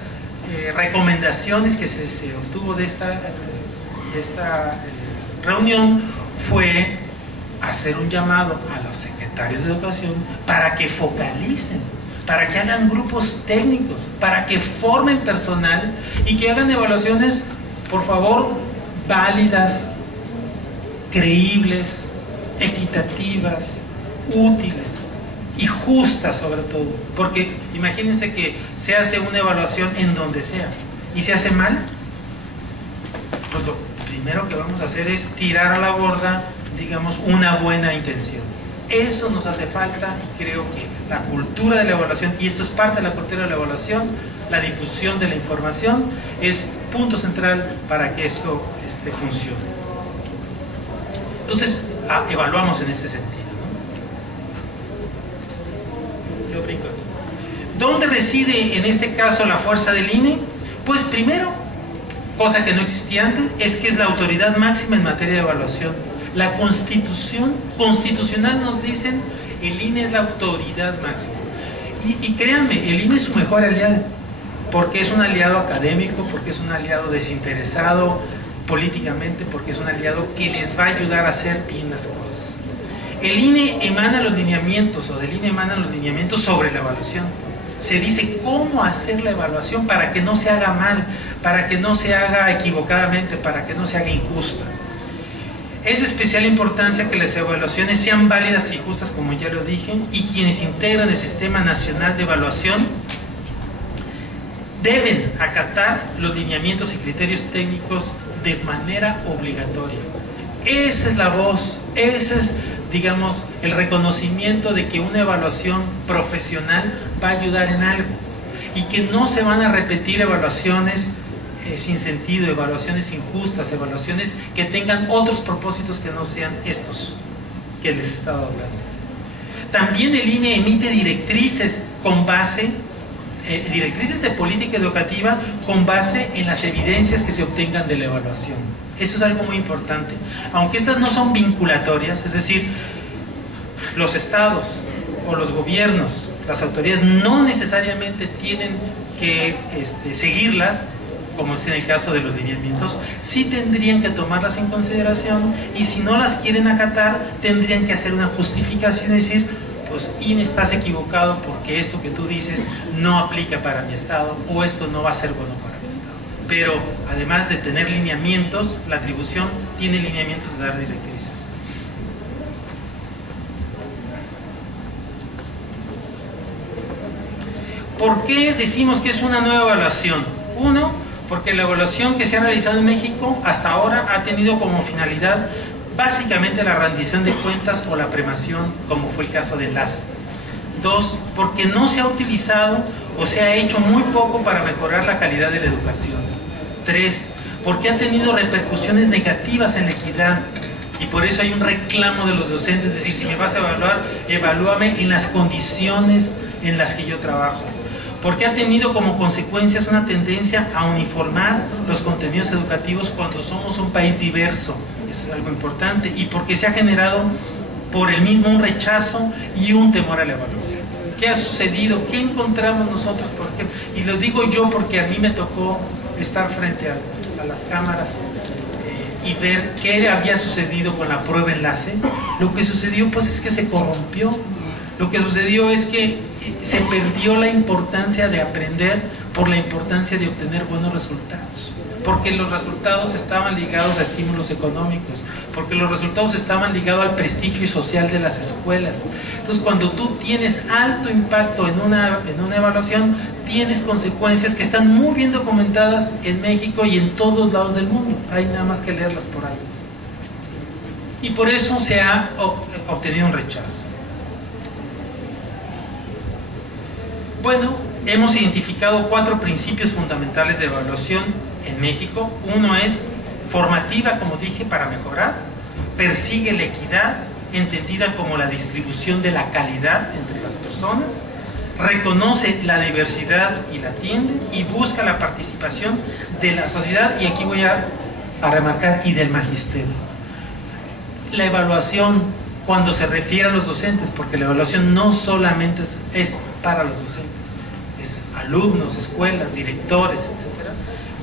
recomendaciones que se obtuvo de esta reunión fue hacer un llamado a los secretarios de educación para que focalicen, para que hagan grupos técnicos, para que formen personal y que hagan evaluaciones, por favor, válidas, creíbles, equitativas, útiles y justas sobre todo, porque imagínense que se hace una evaluación en donde sea y se hace mal, pues lo primero que vamos a hacer es tirar a la borda, digamos, una buena intención. Eso nos hace falta y creo que la cultura de la evaluación, y esto es parte de la cultura de la evaluación, la difusión de la información, es punto central para que esto funcione. Entonces, evaluamos en este sentido, ¿no? Yo brinco. ¿Dónde reside en este caso la fuerza del INE? Pues primero, cosa que no existía antes, es que es la autoridad máxima en materia de evaluación. La Constitución constitucional nos dicen el INE es la autoridad máxima. Y créanme, el INE es su mejor aliado, porque es un aliado académico, porque es un aliado desinteresado políticamente, porque es un aliado que les va a ayudar a hacer bien las cosas. El INE emana los lineamientos, o del INE emanan los lineamientos sobre la evaluación. Se dice cómo hacer la evaluación para que no se haga mal, para que no se haga equivocadamente, para que no se haga injusta. Es de especial importancia que las evaluaciones sean válidas y justas, como ya lo dije, y quienes integran el Sistema Nacional de Evaluación deben acatar los lineamientos y criterios técnicos de manera obligatoria. Esa es la voz, ese es, digamos, el reconocimiento de que una evaluación profesional va a ayudar en algo y que no se van a repetir evaluaciones sin sentido, evaluaciones injustas, evaluaciones que tengan otros propósitos que no sean estos que les he estado hablando. También el INE emite directrices con base, directrices de política educativa con base en las evidencias que se obtengan de la evaluación. Eso es algo muy importante. Aunque estas no son vinculatorias, es decir, los estados o los gobiernos, las autoridades no necesariamente tienen que seguirlas, como es en el caso de los lineamientos, sí tendrían que tomarlas en consideración, y si no las quieren acatar, tendrían que hacer una justificación y decir, pues INE, estás equivocado porque esto que tú dices no aplica para mi estado, o esto no va a ser bueno para mi estado. Pero además de tener lineamientos, la atribución tiene lineamientos de dar directrices. ¿Por qué decimos que es una nueva evaluación? Uno, porque la evaluación que se ha realizado en México hasta ahora ha tenido como finalidad básicamente la rendición de cuentas o la premación, como fue el caso de Enlace. Dos, porque no se ha utilizado o se ha hecho muy poco para mejorar la calidad de la educación. Tres, porque ha tenido repercusiones negativas en la equidad, y por eso hay un reclamo de los docentes, es decir, si me vas a evaluar, evalúame en las condiciones en las que yo trabajo. Porque ha tenido como consecuencias una tendencia a uniformar los contenidos educativos cuando somos un país diverso. Eso es algo importante. Y porque se ha generado por el mismo un rechazo y un temor a la evaluación. ¿Qué ha sucedido? ¿Qué encontramos nosotros? Y lo digo yo porque a mí me tocó estar frente a las cámaras y ver qué había sucedido con la prueba Enlace. Lo que sucedió pues es que se corrompió. Lo que sucedió es que se perdió la importancia de aprender por la importancia de obtener buenos resultados, porque los resultados estaban ligados a estímulos económicos, porque los resultados estaban ligados al prestigio social de las escuelas. Entonces, cuando tú tienes alto impacto en una evaluación, tienes consecuencias que están muy bien documentadas en México y en todos lados del mundo. Hay nada más que leerlas por ahí. Y por eso se ha obtenido un rechazo. Bueno, hemos identificado 4 principios fundamentales de evaluación en México. Uno es formativa, como dije, para mejorar. Persigue la equidad, entendida como la distribución de la calidad entre las personas. Reconoce la diversidad y la atiende, y busca la participación de la sociedad, y aquí voy a remarcar, y del magisterio. La evaluación, cuando se refiere a los docentes, porque la evaluación no solamente es para los docentes, es alumnos, escuelas, directores, etc.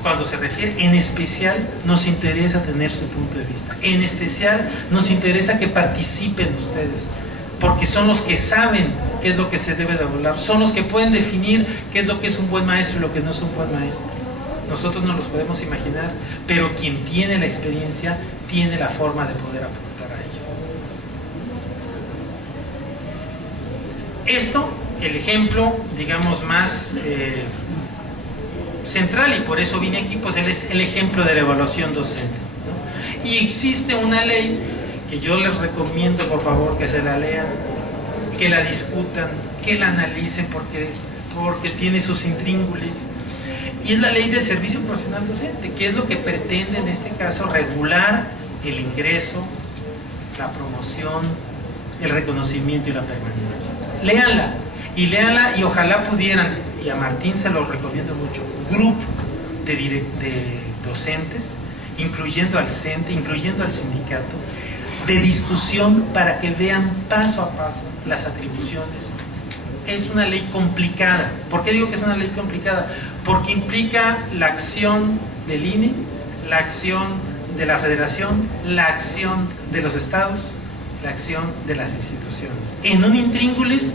Cuando se refiere, en especial nos interesa tener su punto de vista, en especial nos interesa que participen ustedes, porque son los que saben qué es lo que se debe de evaluar, son los que pueden definir qué es lo que es un buen maestro y lo que no es un buen maestro. Nosotros no los podemos imaginar, pero quien tiene la experiencia tiene la forma de poder aportar a ello. Esto, el ejemplo, digamos, más central, y por eso vine aquí, pues él es el ejemplo de la evaluación docente, ¿no? Y existe una ley que yo les recomiendo, por favor, que se la lean, que la discutan, que la analicen, porque tiene sus intríngulis. Y es la ley del servicio profesional docente, que es lo que pretende en este caso regular el ingreso, la promoción, el reconocimiento y la permanencia. Léanla y ojalá pudieran, y a Martín se lo recomiendo mucho, grupo de docentes, incluyendo al CENTE, incluyendo al sindicato, de discusión para que vean paso a paso las atribuciones. Es una ley complicada. ¿Por qué digo que es una ley complicada? Porque implica la acción del INE, la acción de la Federación, la acción de los estados, la acción de las instituciones. En un intríngulis,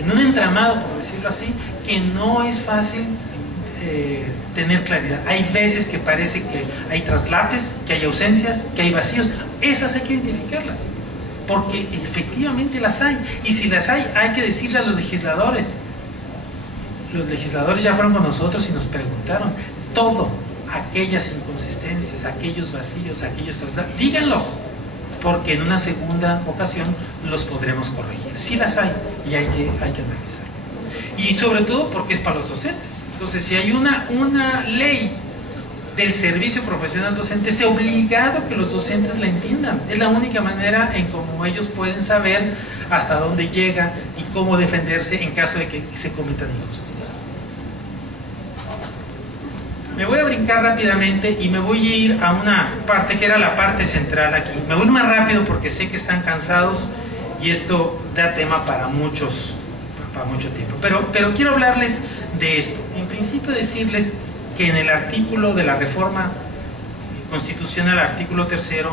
en un entramado, por decirlo así, que no es fácil tener claridad. Hay veces que parece que hay traslapes, que hay ausencias, que hay vacíos. Esas hay que identificarlas, porque efectivamente las hay. Y si las hay que decirle a los legisladores. Los legisladores ya fueron con nosotros y nos preguntaron todo, aquellas inconsistencias, aquellos vacíos, aquellos traslapes, díganlos, porque en una segunda ocasión los podremos corregir. Sí las hay y hay que analizar. Y sobre todo porque es para los docentes. Entonces, si hay una ley del servicio profesional docente, es obligado que los docentes la entiendan. Es la única manera en cómo ellos pueden saber hasta dónde llega y cómo defenderse en caso de que se cometan injusticias. Me voy a brincar rápidamente y me voy a ir a una parte que era la parte central aquí. Me voy más rápido porque sé que están cansados y esto da tema para mucho tiempo. Pero quiero hablarles de esto. En principio decirles que en el artículo de la reforma constitucional, artículo 3º,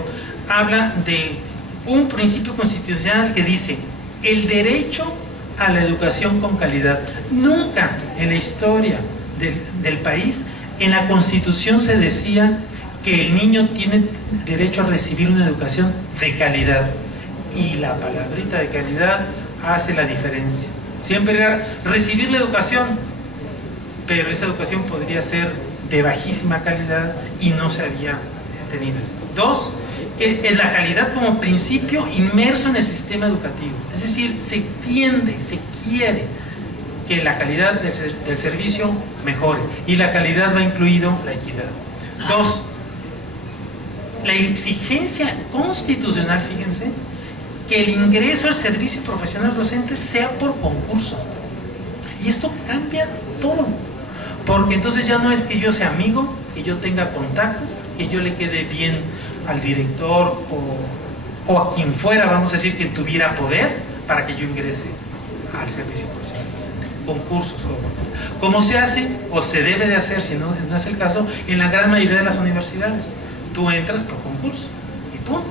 habla de un principio constitucional que dice: el derecho a la educación con calidad. Nunca en la historia del país, en la Constitución se decía que el niño tiene derecho a recibir una educación de calidad. Y la palabrita de calidad hace la diferencia. Siempre era recibir la educación, pero esa educación podría ser de bajísima calidad y no se había tenido esto. 2, es la calidad como principio inmerso en el sistema educativo. Es decir, se quiere que la calidad del servicio mejore, y la calidad va incluido la equidad. 2, la exigencia constitucional, fíjense, que el ingreso al servicio profesional docente sea por concurso. Y esto cambia todo, porque entonces ya no es que yo sea amigo, que yo tenga contactos, que yo le quede bien al director o a quien fuera, vamos a decir, que tuviera poder para que yo ingrese al servicio profesional docente. Concursos, como se hace o se debe de hacer, si no es el caso, en la gran mayoría de las universidades. Tú entras por concurso y punto.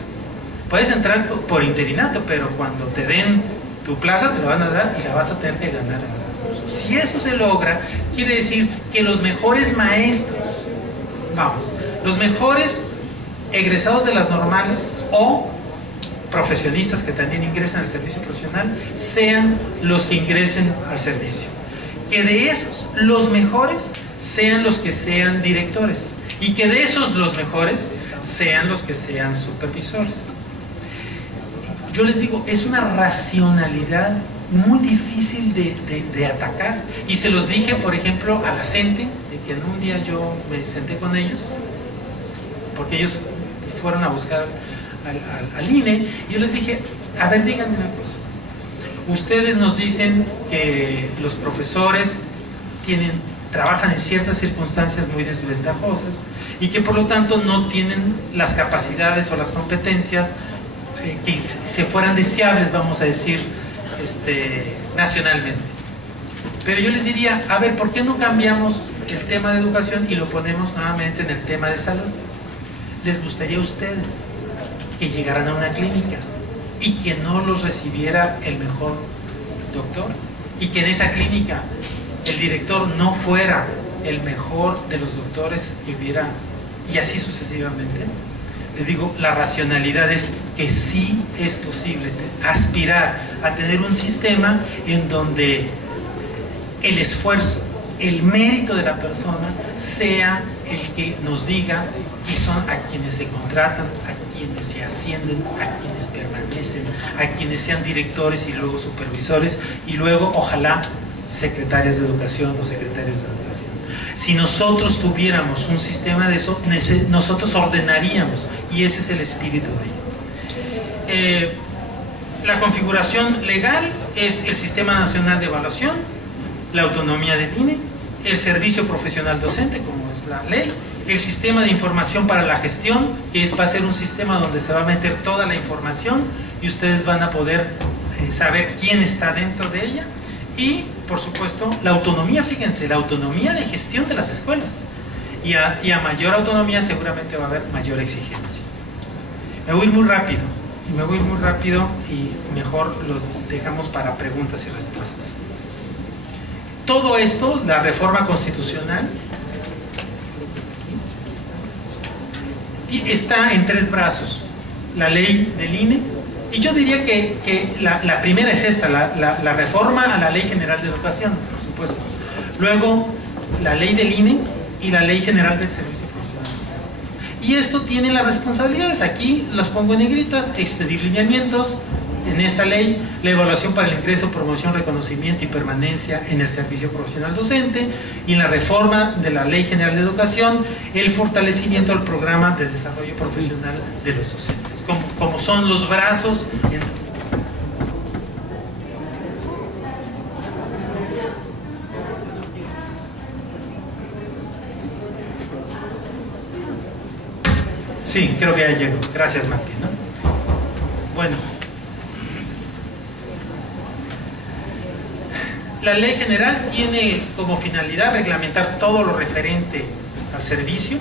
Puedes entrar por interinato, pero cuando te den tu plaza te la van a dar y la vas a tener que ganar en el concurso. Si eso se logra, quiere decir que los mejores maestros, los mejores egresados de las normales o profesionistas que también ingresan al servicio profesional, sean los que ingresen al servicio. Que de esos, los mejores sean los que sean directores, y que de esos, los mejores sean los que sean supervisores. Yo les digo, es una racionalidad muy difícil de atacar, y se los dije, por ejemplo, a la CENTE, de que en un día yo me senté con ellos, porque ellos fueron a buscar al INE, y yo les dije: a ver, díganme una cosa, ustedes nos dicen que los profesores trabajan en ciertas circunstancias muy desventajosas y que por lo tanto no tienen las capacidades o las competencias que se fueran deseables, vamos a decir, nacionalmente. Pero yo les diría: a ver, ¿por qué no cambiamos el tema de educación y lo ponemos nuevamente en el tema de salud? ¿Les gustaría a ustedes que llegaran a una clínica y que no los recibiera el mejor doctor? Y que en esa clínica el director no fuera el mejor de los doctores que hubiera, y así sucesivamente. Les digo, la racionalidad es que sí es posible aspirar a tener un sistema en donde el esfuerzo, el mérito de la persona sea el que nos diga y son a quienes se contratan, a quienes se ascienden, a quienes permanecen, a quienes sean directores y luego supervisores y luego ojalá secretarias de educación o secretarios de educación. Si nosotros tuviéramos un sistema de eso, nosotros ordenaríamos, y ese es el espíritu de ello. La configuración legal es el Sistema Nacional de Evaluación, la autonomía del INE, el servicio profesional docente, como es la ley, el sistema de información para la gestión, que va a ser un sistema donde se va a meter toda la información y ustedes van a poder saber quién está dentro de ella, y por supuesto la autonomía, fíjense, la autonomía de gestión de las escuelas, y a mayor autonomía seguramente va a haber mayor exigencia. Me voy muy rápido y mejor los dejamos para preguntas y respuestas. Todo esto, la reforma constitucional, está en 3 brazos: la ley del INE, y yo diría que la primera es esta, la reforma a la Ley General de Educación, por supuesto. Luego, la ley del INE y la Ley General del Servicio Profesional. Y esto tiene las responsabilidades, aquí las pongo en negritas: expedir lineamientos en esta ley, la evaluación para el ingreso, promoción, reconocimiento y permanencia en el servicio profesional docente, y en la reforma de la Ley General de Educación, el fortalecimiento del programa de desarrollo profesional de los docentes. Como son los brazos Sí, creo que ya llegó. Gracias, Martín, ¿no? Bueno, la ley general tiene como finalidad reglamentar todo lo referente al servicio.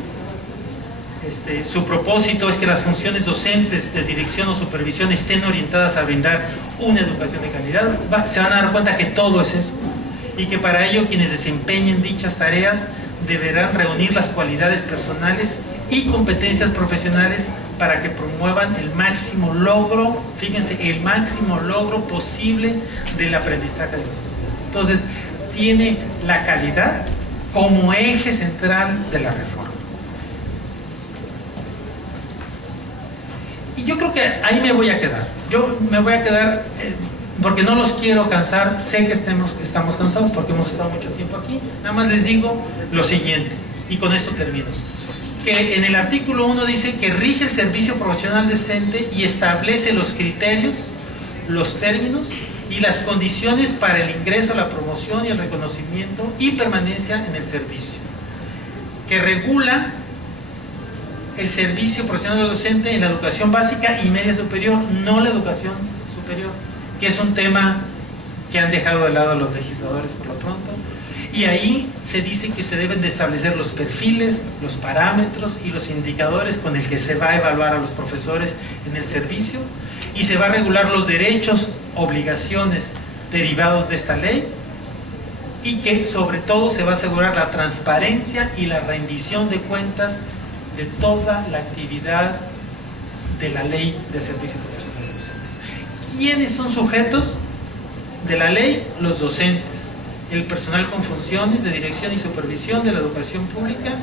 Su propósito es que las funciones docentes de dirección o supervisión estén orientadas a brindar una educación de calidad. Se van a dar cuenta que todo es eso, y que para ello quienes desempeñen dichas tareas deberán reunir las cualidades personales y competencias profesionales para que promuevan el máximo logro, fíjense, el máximo logro posible del aprendizaje de los estudiantes. Entonces, tiene la calidad como eje central de la reforma. Y yo creo que ahí me voy a quedar. Yo me voy a quedar porque no los quiero cansar. Sé que estamos cansados porque hemos estado mucho tiempo aquí. Nada más les digo lo siguiente, y con esto termino. Que en el artículo 1 dice que rige el servicio profesional docente y establece los criterios, los términos y las condiciones para el ingreso, la promoción y el reconocimiento y permanencia en el servicio. Que regula el servicio profesional docente en la educación básica y media superior, no la educación superior, que es un tema que han dejado de lado los legisladores por lo pronto. Y ahí se dice que se deben de establecer los perfiles, los parámetros y los indicadores con el que se va a evaluar a los profesores en el servicio, y se va a regular los derechos, obligaciones derivados de esta ley, y que sobre todo se va a asegurar la transparencia y la rendición de cuentas de toda la actividad de la ley de servicio profesional docentes. ¿Quiénes son sujetos de la ley? Los docentes, el personal con funciones de dirección y supervisión de la educación pública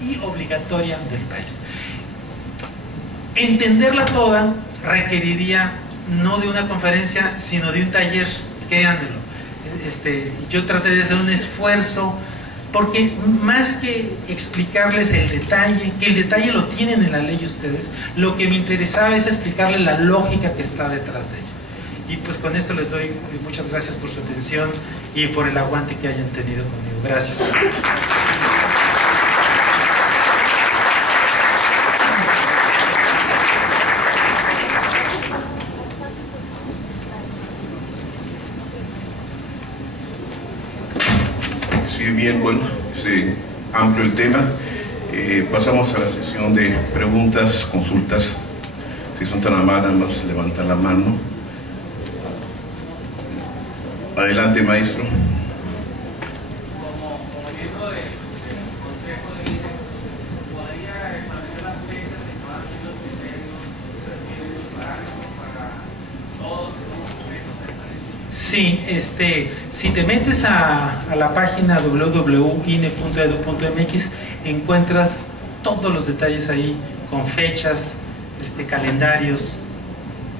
y obligatoria del país. Entenderla toda requeriría no de una conferencia, sino de un taller, créanmelo. Yo traté de hacer un esfuerzo, porque más que explicarles el detalle, que el detalle lo tienen en la ley ustedes, lo que me interesaba es explicarles la lógica que está detrás de ella. Y pues con esto les doy muchas gracias por su atención y por el aguante que hayan tenido conmigo. Gracias. Sí, bien, bueno, es amplio el tema. Pasamos a la sesión de preguntas, consultas. Si son tan amables, más levantan la mano. Adelante, maestro. Como miembro del Consejo de INE, ¿podría establecer las fechas de cada los criterios, los parámetros para todos los sujetos a esta ley? Sí, si te metes a la página www.ine.edu.mx encuentras todos los detalles ahí, con fechas, calendarios,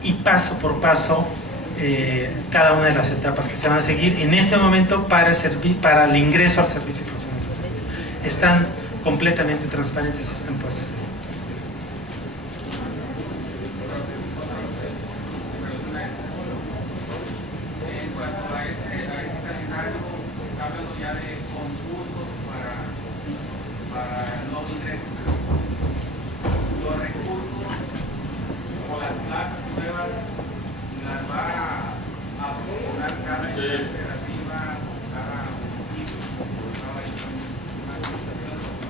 y paso por paso cada una de las etapas que se van a seguir en este momento para el ingreso al servicio profesional. Están completamente transparentes y están puestas ahí. En cuanto a este calendario, está hablando ya de concursos para el nuevo ingreso. Los recursos o las plazas nuevas las va a proporcionar cada cooperativa, cada municipio,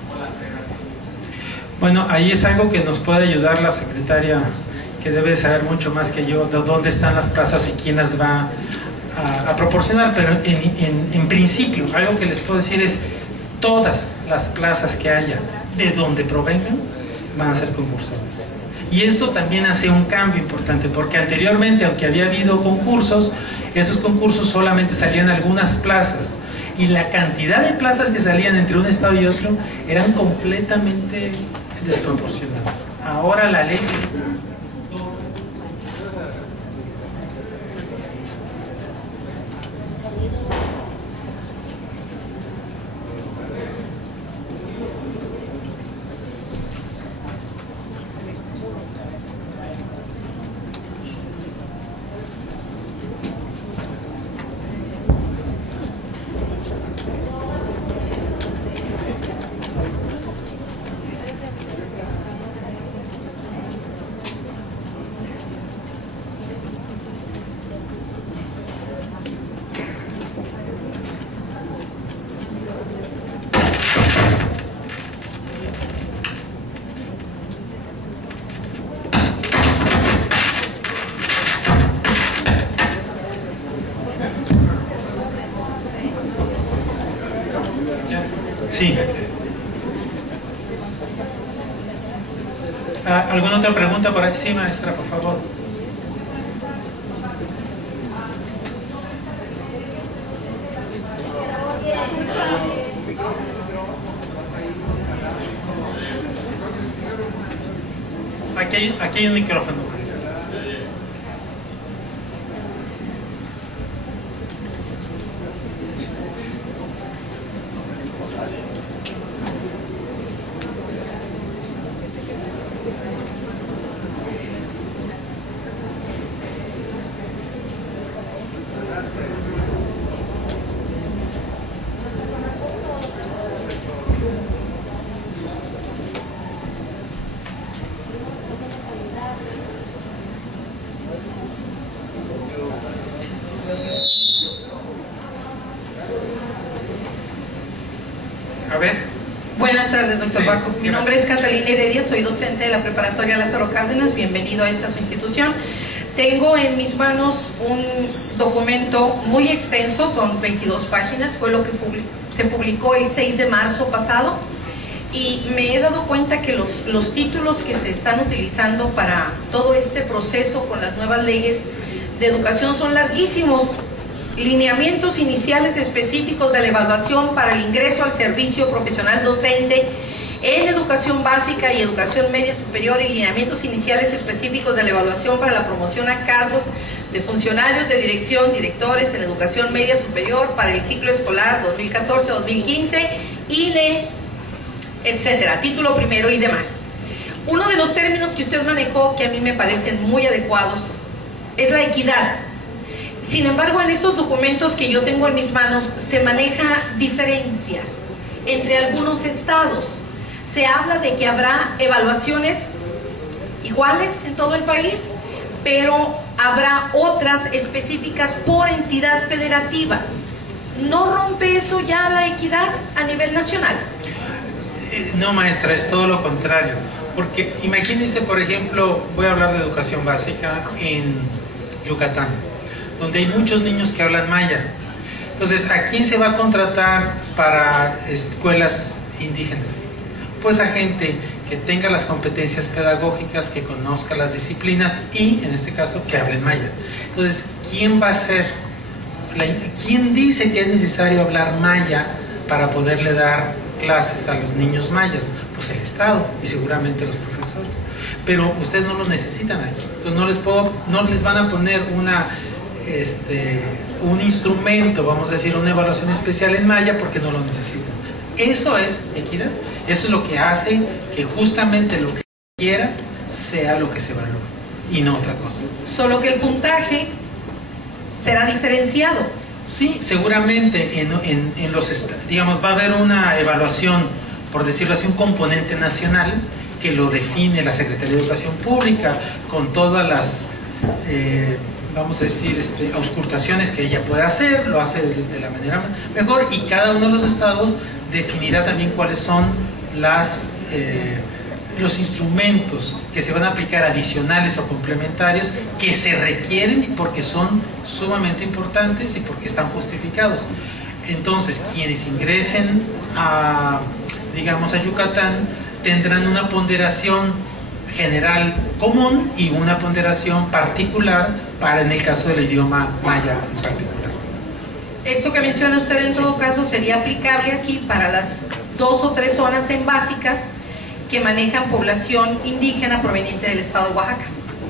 o la federación. Bueno, ahí es algo que nos puede ayudar la secretaria, que debe saber mucho más que yo de dónde están las plazas y quién las va a proporcionar, pero en principio, algo que les puedo decir es, todas las plazas que haya, de donde provengan, van a ser concursables. Y esto también hace un cambio importante, porque anteriormente, aunque había habido concursos, esos concursos solamente salían algunas plazas, y la cantidad de plazas que salían entre un estado y otro eran completamente desproporcionadas. Ahora la ley... Sí. ¿Alguna otra pregunta por ahí? Sí, maestra, por favor. Aquí hay un micrófono. A ver. Buenas tardes, doctor Sí, Paco. Mi gracias. nombre es Catalina Heredia, soy docente de la preparatoria Lázaro Cárdenas. Bienvenido a esta su institución. Tengo en mis manos un documento muy extenso, son 22 páginas, fue lo que se publicó el 6 de marzo pasado, y me he dado cuenta que los títulos que se están utilizando para todo este proceso con las nuevas leyes de educación son larguísimos. Lineamientos iniciales específicos de la evaluación para el ingreso al servicio profesional docente en educación básica y educación media superior, y lineamientos iniciales específicos de la evaluación para la promoción a cargos de funcionarios de dirección, directores en educación media superior para el ciclo escolar 2014-2015, INE, etcétera, título primero y demás. Uno de los términos que usted manejó, que a mí me parecen muy adecuados, es la equidad. Sin embargo, en estos documentos que yo tengo en mis manos se maneja diferencias entre algunos estados. Se habla de que habrá evaluaciones iguales en todo el país, pero habrá otras específicas por entidad federativa. ¿No rompe eso ya la equidad a nivel nacional? No, maestra, es todo lo contrario. Porque imagínense, por ejemplo, voy a hablar de educación básica en Yucatán, donde hay muchos niños que hablan maya. Entonces, ¿a quién se va a contratar para escuelas indígenas? Pues a gente que tenga las competencias pedagógicas, que conozca las disciplinas y, en este caso, que hablen maya. Entonces, ¿quién va a ser? ¿Quién dice que es necesario hablar maya para poderle dar clases a los niños mayas? Pues el Estado y seguramente los profesores. Pero ustedes no lo necesitan aquí. Entonces no les van a poner un instrumento, vamos a decir, una evaluación especial en maya porque no lo necesitan. Eso es equidad. Eso es lo que hace que justamente lo que quiera sea lo que se evalúa y no otra cosa. Solo que el puntaje será diferenciado. Sí, seguramente digamos, va a haber una evaluación, por decirlo así, un componente nacional que lo define la Secretaría de Educación Pública con todas las, vamos a decir, auscultaciones que ella puede hacer, lo hace de la manera mejor, y cada uno de los estados definirá también cuáles son los instrumentos que se van a aplicar adicionales o complementarios que se requieren porque son sumamente importantes y porque están justificados. Entonces, quienes ingresen a Yucatán tendrán una ponderación general común y una ponderación particular en el caso del idioma maya en particular. Eso que menciona usted en todo caso sería aplicable aquí para las 2 o 3 zonas en básicas que manejan población indígena proveniente del estado de Oaxaca.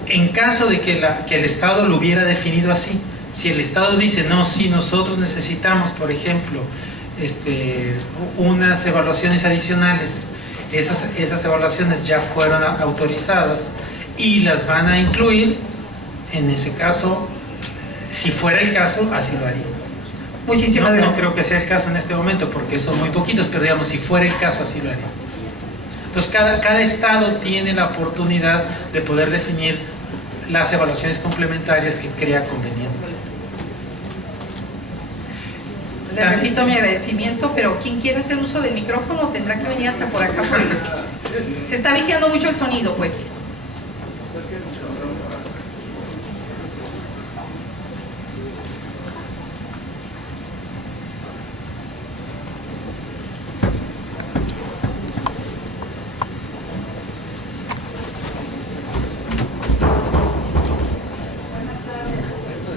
En caso de que el Estado lo hubiera definido así, si el Estado dice, no, sí, nosotros necesitamos, por ejemplo, unas evaluaciones adicionales, esas evaluaciones ya fueron autorizadas y las van a incluir, en ese caso, si fuera el caso, así lo haría. Muchísimas gracias. No creo que sea el caso en este momento porque son muy poquitos, pero digamos, si fuera el caso, así lo haría. Entonces, cada estado tiene la oportunidad de poder definir las evaluaciones complementarias que crea conveniente. Le repito mi agradecimiento, pero quien quiera hacer uso del micrófono tendrá que venir hasta por acá. Se está viciando mucho el sonido, pues.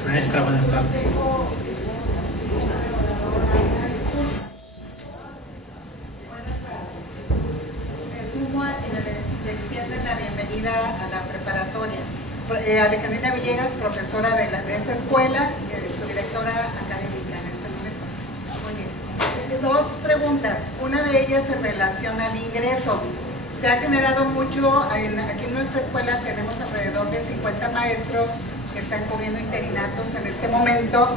Maestra, buenas tardes. Le extienden la bienvenida a la preparatoria. Alejandrina Villegas, profesora de esta escuela, su directora académica en este momento. Muy bien. 2 preguntas. Una de ellas en relación al ingreso. Se ha generado mucho, aquí en nuestra escuela tenemos alrededor de 50 maestros que están cubriendo interinatos en este momento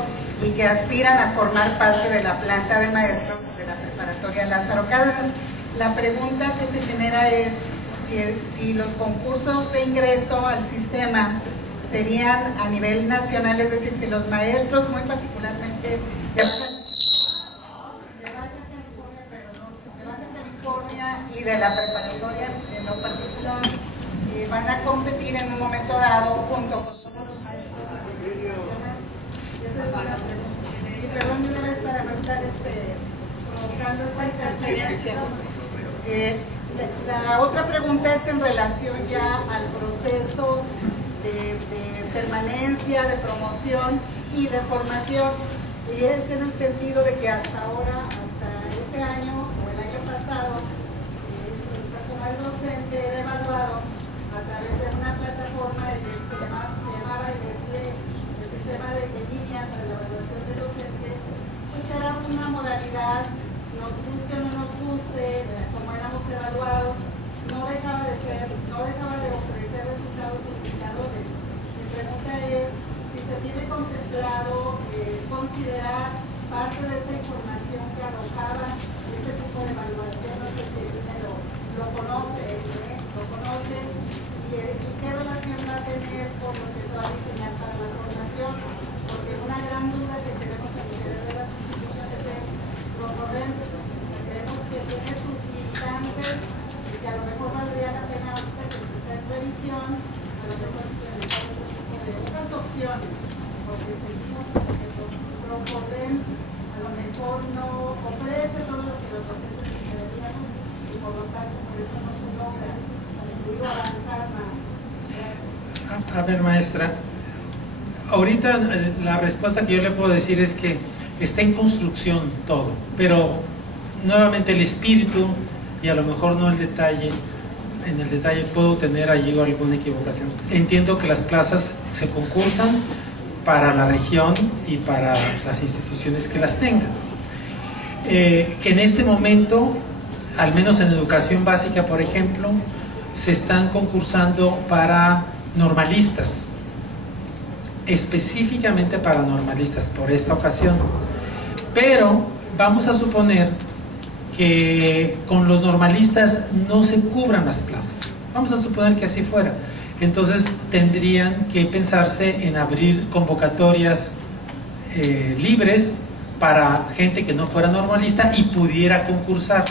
y que aspiran a formar parte de la planta de maestros de la preparatoria Lázaro Cárdenas. La pregunta que se genera es si los concursos de ingreso al sistema serían a nivel nacional, es decir, si los maestros, muy particularmente de Baja California y de la preparatoria en lo particular, van a competir en un momento dado junto con todos los maestros a nivel nacional. Esa es una pregunta. Y perdón una vez para no estar provocando esta interferencia. La otra pregunta es en relación ya al proceso de permanencia, de promoción y de formación, y es en el sentido de que hasta ahora, hasta este año o el año pasado, el personal docente era evaluado a través de una plataforma que se llamaba el sistema de línea para la evaluación de docentes. Pues era una modalidad, nos guste o no nos guste, como éramos evaluados, no dejaba de ofrecer resultados indicadores. Mi pregunta es si se tiene contemplado considerar parte de esa información que arrojaba este tipo de evaluación, no sé si lo conoce, y qué relación va a tener con lo que se va a diseñar para la formación, porque una gran duda que tenemos al interior de las instituciones es los docentes. Creemos que tiene sus instantes y que a lo mejor valdría la pena ahorita que se esté en revisión, a lo mejor implementar otras opciones, porque sentimos que Procoden a lo mejor no ofrece todo lo que los docentes deberíamos y por lo tanto por eso no se logra avanzar más. A ver, maestra, ahorita la respuesta que yo le puedo decir es que está en construcción todo, pero nuevamente el espíritu y a lo mejor no el detalle. En el detalle puedo tener allí alguna equivocación. Entiendo que las plazas se concursan para la región y para las instituciones que las tengan. Que en este momento, al menos en educación básica, por ejemplo, se están concursando para normalistas, específicamente para normalistas por esta ocasión. Pero vamos a suponer que con los normalistas no se cubran las plazas. Vamos a suponer que así fuera. Entonces tendrían que pensarse en abrir convocatorias libres para gente que no fuera normalista y pudiera concursar.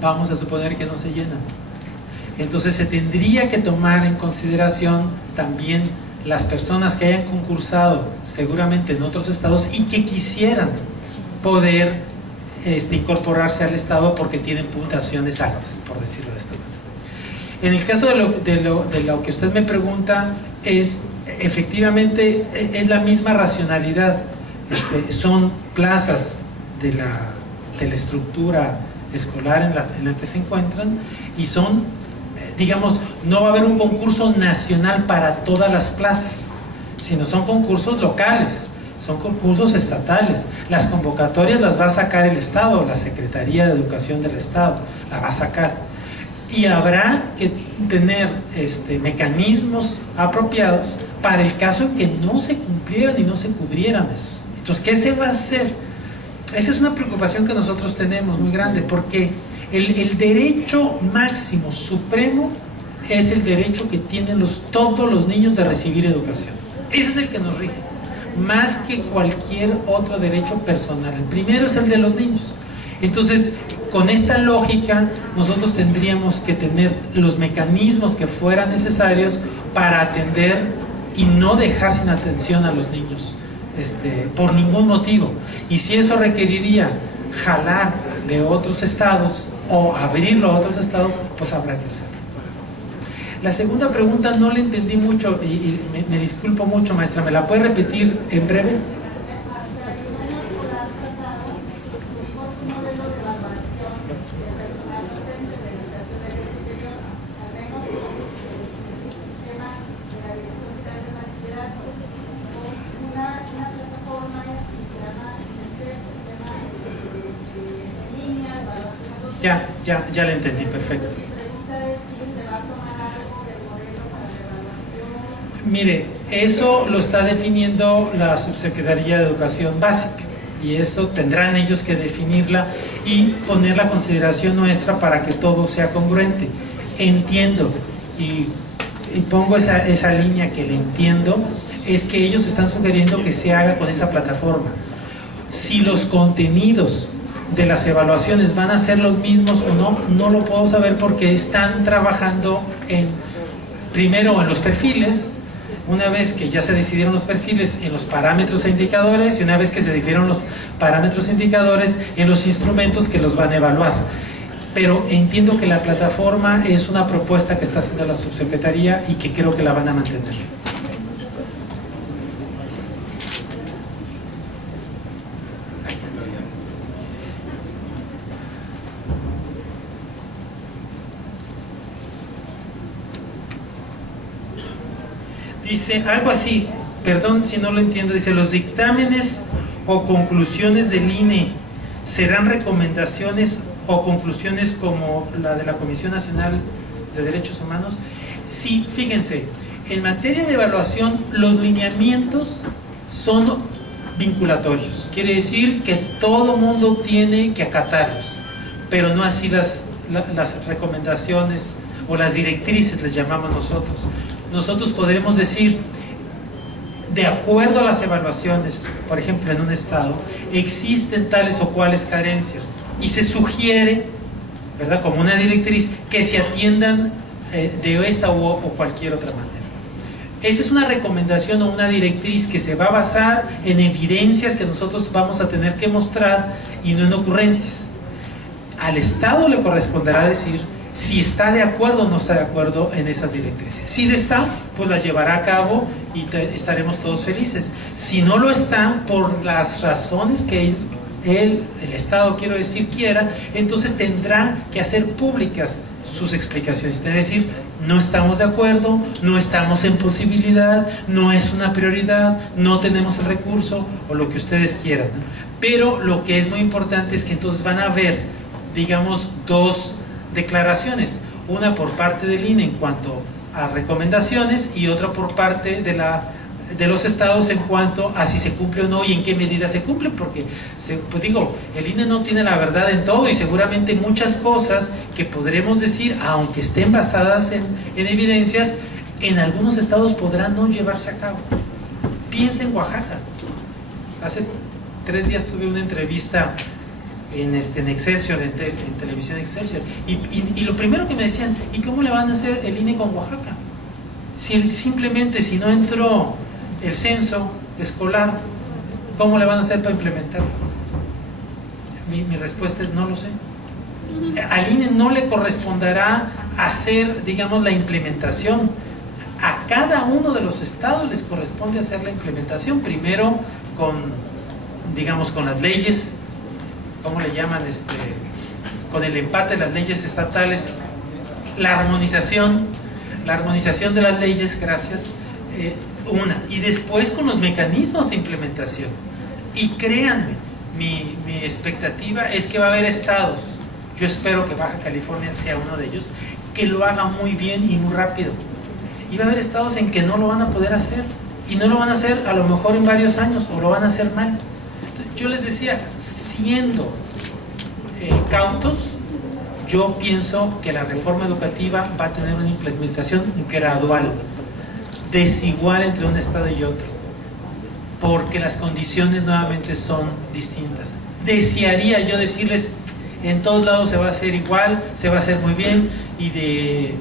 Vamos a suponer que no se llenan. Entonces se tendría que tomar en consideración también las personas que hayan concursado seguramente en otros estados y que quisieran poder incorporarse al estado porque tienen puntuaciones altas, por decirlo de esta manera. En el caso de lo que usted me pregunta, es efectivamente es la misma racionalidad. Son plazas de la estructura escolar en la que se encuentran y son, digamos, no va a haber un concurso nacional para todas las plazas, sino son concursos locales, son concursos estatales. Las convocatorias las va a sacar el Estado, la Secretaría de Educación del Estado la va a sacar. Y habrá que tener mecanismos apropiados para el caso en que no se cumplieran y no se cubrieran esos. Entonces, ¿qué se va a hacer? Esa es una preocupación que nosotros tenemos muy grande, porque el derecho máximo, supremo, es el derecho que tienen todos los niños de recibir educación. Ese es el que nos rige, más que cualquier otro derecho personal. El primero es el de los niños. Entonces, con esta lógica, nosotros tendríamos que tener los mecanismos que fueran necesarios para atender y no dejar sin atención a los niños por ningún motivo. Y si eso requeriría jalar de otros estados o abrirlo a otros estados, pues habrá que hacerlo. La segunda pregunta no la entendí mucho y me disculpo mucho, maestra. ¿Me la puede repetir en breve? Ya la entendí, perfecto. Mire, eso lo está definiendo la Subsecretaría de Educación Básica y eso tendrán ellos que definirla y poner la consideración nuestra para que todo sea congruente. Entiendo y pongo esa línea que le entiendo, es que ellos están sugiriendo que se haga con esa plataforma. Si los contenidos de las evaluaciones van a ser los mismos o no, no lo puedo saber porque están trabajando primero en los perfiles, una vez que ya se decidieron los perfiles, en los parámetros e indicadores, y una vez que se definieron los parámetros e indicadores, en los instrumentos que los van a evaluar. Pero entiendo que la plataforma es una propuesta que está haciendo la subsecretaría y que creo que la van a mantener. Dice algo así, perdón si no lo entiendo, dice: los dictámenes o conclusiones del INE serán recomendaciones o conclusiones como la de la Comisión Nacional de Derechos Humanos. Sí, fíjense, en materia de evaluación los lineamientos son vinculatorios, quiere decir que todo mundo tiene que acatarlos, pero no así las recomendaciones o las directrices, les llamamos nosotros. Nosotros podremos decir, de acuerdo a las evaluaciones, por ejemplo en un estado, existen tales o cuales carencias y se sugiere, ¿verdad?, como una directriz, que se atiendan de esta o cualquier otra manera. Esa es una recomendación o una directriz que se va a basar en evidencias que nosotros vamos a tener que mostrar y no en ocurrencias. Al Estado le corresponderá decir si está de acuerdo o no está de acuerdo en esas directrices. Si lo está, pues las llevará a cabo y estaremos todos felices. Si no lo está, por las razones que él el Estado, quiero decir, quiera, entonces tendrá que hacer públicas sus explicaciones. Es decir, no estamos de acuerdo, no estamos en posibilidad, no es una prioridad, no tenemos el recurso o lo que ustedes quieran. Pero lo que es muy importante es que entonces van a haber, digamos, dos declaraciones. Una por parte del INE en cuanto a recomendaciones y otra por parte de los estados en cuanto a si se cumple o no y en qué medida se cumple, porque pues digo, el INE no tiene la verdad en todo y seguramente muchas cosas que podremos decir, aunque estén basadas en evidencias, en algunos estados podrán no llevarse a cabo. Piensa en Oaxaca. Hace 3 días tuve una entrevista en Excelsior, en televisión Excelsior, y lo primero que me decían, ¿y cómo le van a hacer el INE con Oaxaca? Simplemente si no entró el censo escolar, ¿cómo le van a hacer para implementarlo? Mi respuesta es no lo sé. Al INE no le corresponderá hacer, digamos, la implementación. A cada uno de los estados les corresponde hacer la implementación, primero digamos, con las leyes, ¿cómo le llaman? Con el empate de las leyes estatales, la armonización de las leyes, gracias, y después con los mecanismos de implementación. Y créanme, mi expectativa es que va a haber estados, yo espero que Baja California sea uno de ellos, que lo haga muy bien y muy rápido. Y va a haber estados en que no lo van a poder hacer, y no lo van a hacer a lo mejor en varios años, o lo van a hacer mal. Yo les decía, siendo cautos, yo pienso que la reforma educativa va a tener una implementación gradual, desigual entre un estado y otro, porque las condiciones nuevamente son distintas. Desearía yo decirles, en todos lados se va a hacer igual, se va a hacer muy bien, y de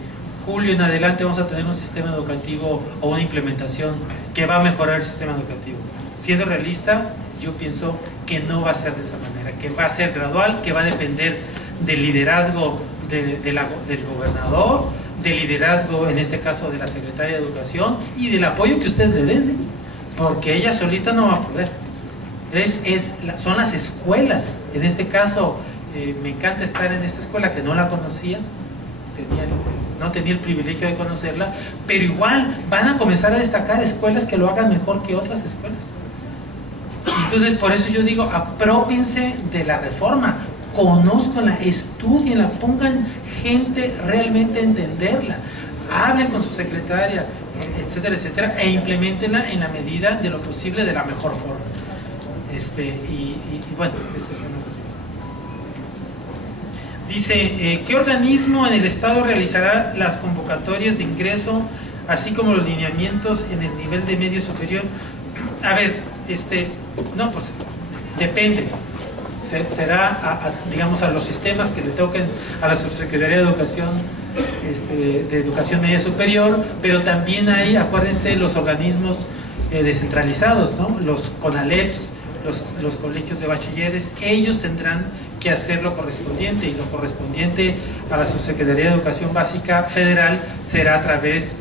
julio en adelante vamos a tener un sistema educativo o una implementación que va a mejorar el sistema educativo. Siendo realista, yo pienso que no va a ser de esa manera, que va a ser gradual, que va a depender del liderazgo del gobernador, del liderazgo, en este caso, de la secretaria de Educación, y del apoyo que ustedes le den, porque ella solita no va a poder. Son las escuelas. En este caso, me encanta estar en esta escuela que no la conocía, no tenía el privilegio de conocerla, pero igual van a comenzar a destacar escuelas que lo hagan mejor que otras escuelas. Entonces, por eso yo digo, aprópiense de la reforma, conózcanla, estudienla, pongan gente realmente a entenderla, hablen con su secretaria, etcétera, etcétera, e implementenla en la medida de lo posible, de la mejor forma. Y bueno, eso es una cosa. Dice, ¿qué organismo en el Estado realizará las convocatorias de ingreso, así como los lineamientos en el nivel de medio superior? A ver, no, pues depende. Será, digamos, a los sistemas que le toquen a la Subsecretaría de Educación, de Educación Media Superior, pero también hay, acuérdense, los organismos descentralizados, ¿no? Los CONALEPs, los colegios de bachilleres, ellos tendrán que hacer lo correspondiente, y lo correspondiente a la Subsecretaría de Educación Básica Federal será a través,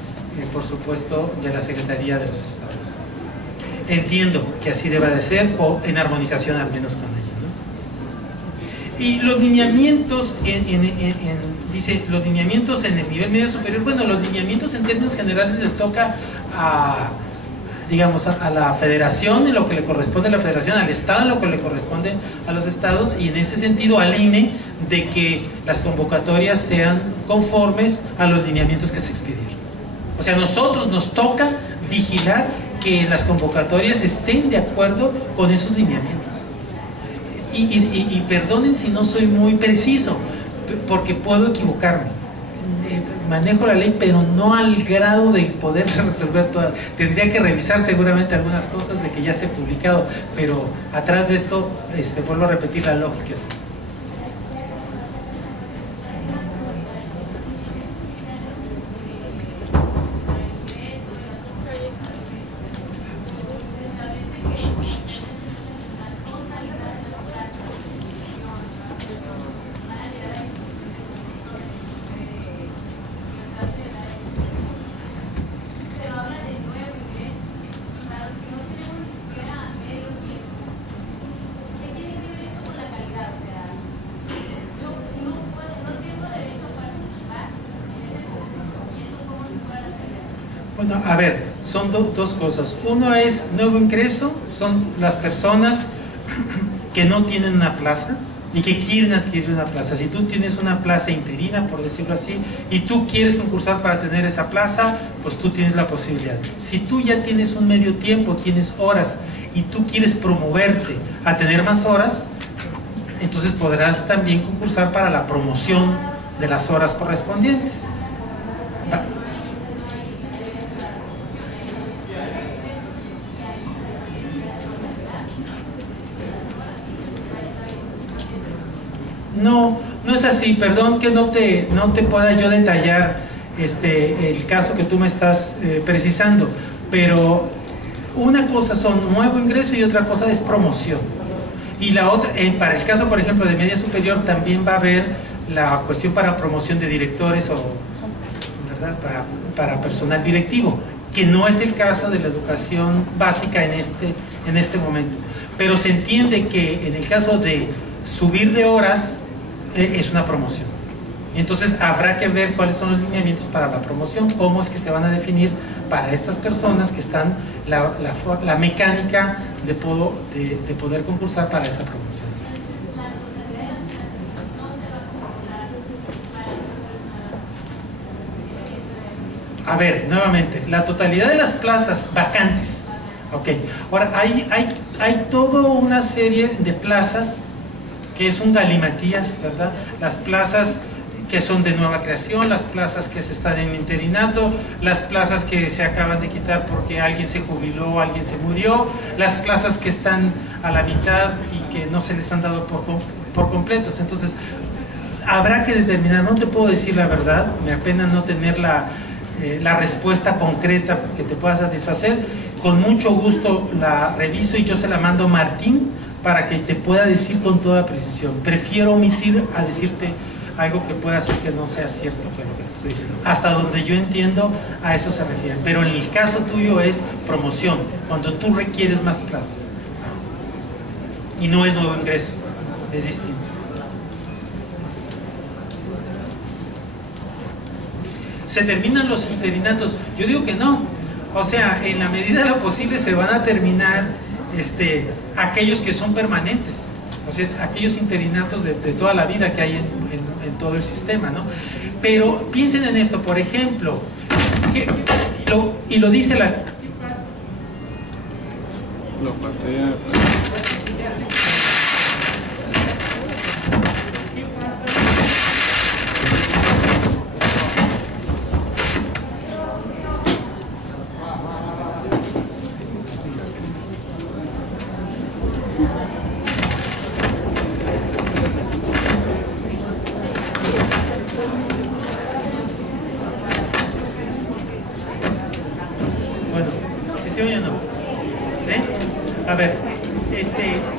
por supuesto, de la Secretaría de los Estados. Entiendo que así deba de ser, o en armonización al menos con ella, ¿no? Y los lineamientos, dice, los lineamientos en el nivel medio superior, bueno, los lineamientos en términos generales le toca digamos, a la federación, en lo que le corresponde a la federación, al estado en lo que le corresponde a los estados, y en ese sentido al INE, de que las convocatorias sean conformes a los lineamientos que se expidieron. O sea, nosotros nos toca vigilar que las convocatorias estén de acuerdo con esos lineamientos. Y perdonen si no soy muy preciso, porque puedo equivocarme. Manejo la ley, pero no al grado de poder resolver todas. Tendría que revisar seguramente algunas cosas de que ya se ha publicado, pero atrás de esto, vuelvo a repetir, la lógica es esa. No, a ver, son dos cosas. Uno es nuevo ingreso, son las personas que no tienen una plaza y que quieren adquirir una plaza. Si tú tienes una plaza interina, por decirlo así, y tú quieres concursar para tener esa plaza, pues tú tienes la posibilidad. Si tú ya tienes un medio tiempo, tienes horas, y tú quieres promoverte a tener más horas, entonces podrás también concursar para la promoción de las horas correspondientes. No, no es así, perdón que no te pueda yo detallar el caso que tú me estás precisando, pero una cosa son nuevo ingreso y otra cosa es promoción. Y la otra, para el caso por ejemplo de media superior también va a haber la cuestión para promoción de directores o, ¿verdad?, para personal directivo, que no es el caso de la educación básica en este momento. Pero se entiende que en el caso de subir de horas es una promoción. Entonces habrá que ver cuáles son los lineamientos para la promoción, cómo es que se van a definir para estas personas que están la mecánica de poder concursar para esa promoción. A ver, nuevamente, la totalidad de las plazas vacantes. Ok, ahora hay toda una serie de plazas que es un galimatías, ¿verdad? Las plazas que son de nueva creación, las plazas que se están en interinato, las plazas que se acaban de quitar porque alguien se jubiló, alguien se murió, las plazas que están a la mitad y que no se les han dado por completos. Entonces, habrá que determinar, no te puedo decir la verdad, me apena no tener la respuesta concreta que te pueda satisfacer. Con mucho gusto la reviso y yo se la mando a Martín para que te pueda decir con toda precisión. Prefiero omitir a decirte algo que pueda ser que no sea cierto que lo que te estoy diciendo. Hasta donde yo entiendo, a eso se refiere. Pero en el caso tuyo es promoción, cuando tú requieres más plazas. Y no es nuevo ingreso, es distinto. ¿Se terminan los interinatos? Yo digo que no. O sea, en la medida de lo posible se van a terminar aquellos que son permanentes. O sea, aquellos interinatos de toda la vida que hay en todo el sistema, ¿no? Pero piensen en esto, por ejemplo, y lo dice la...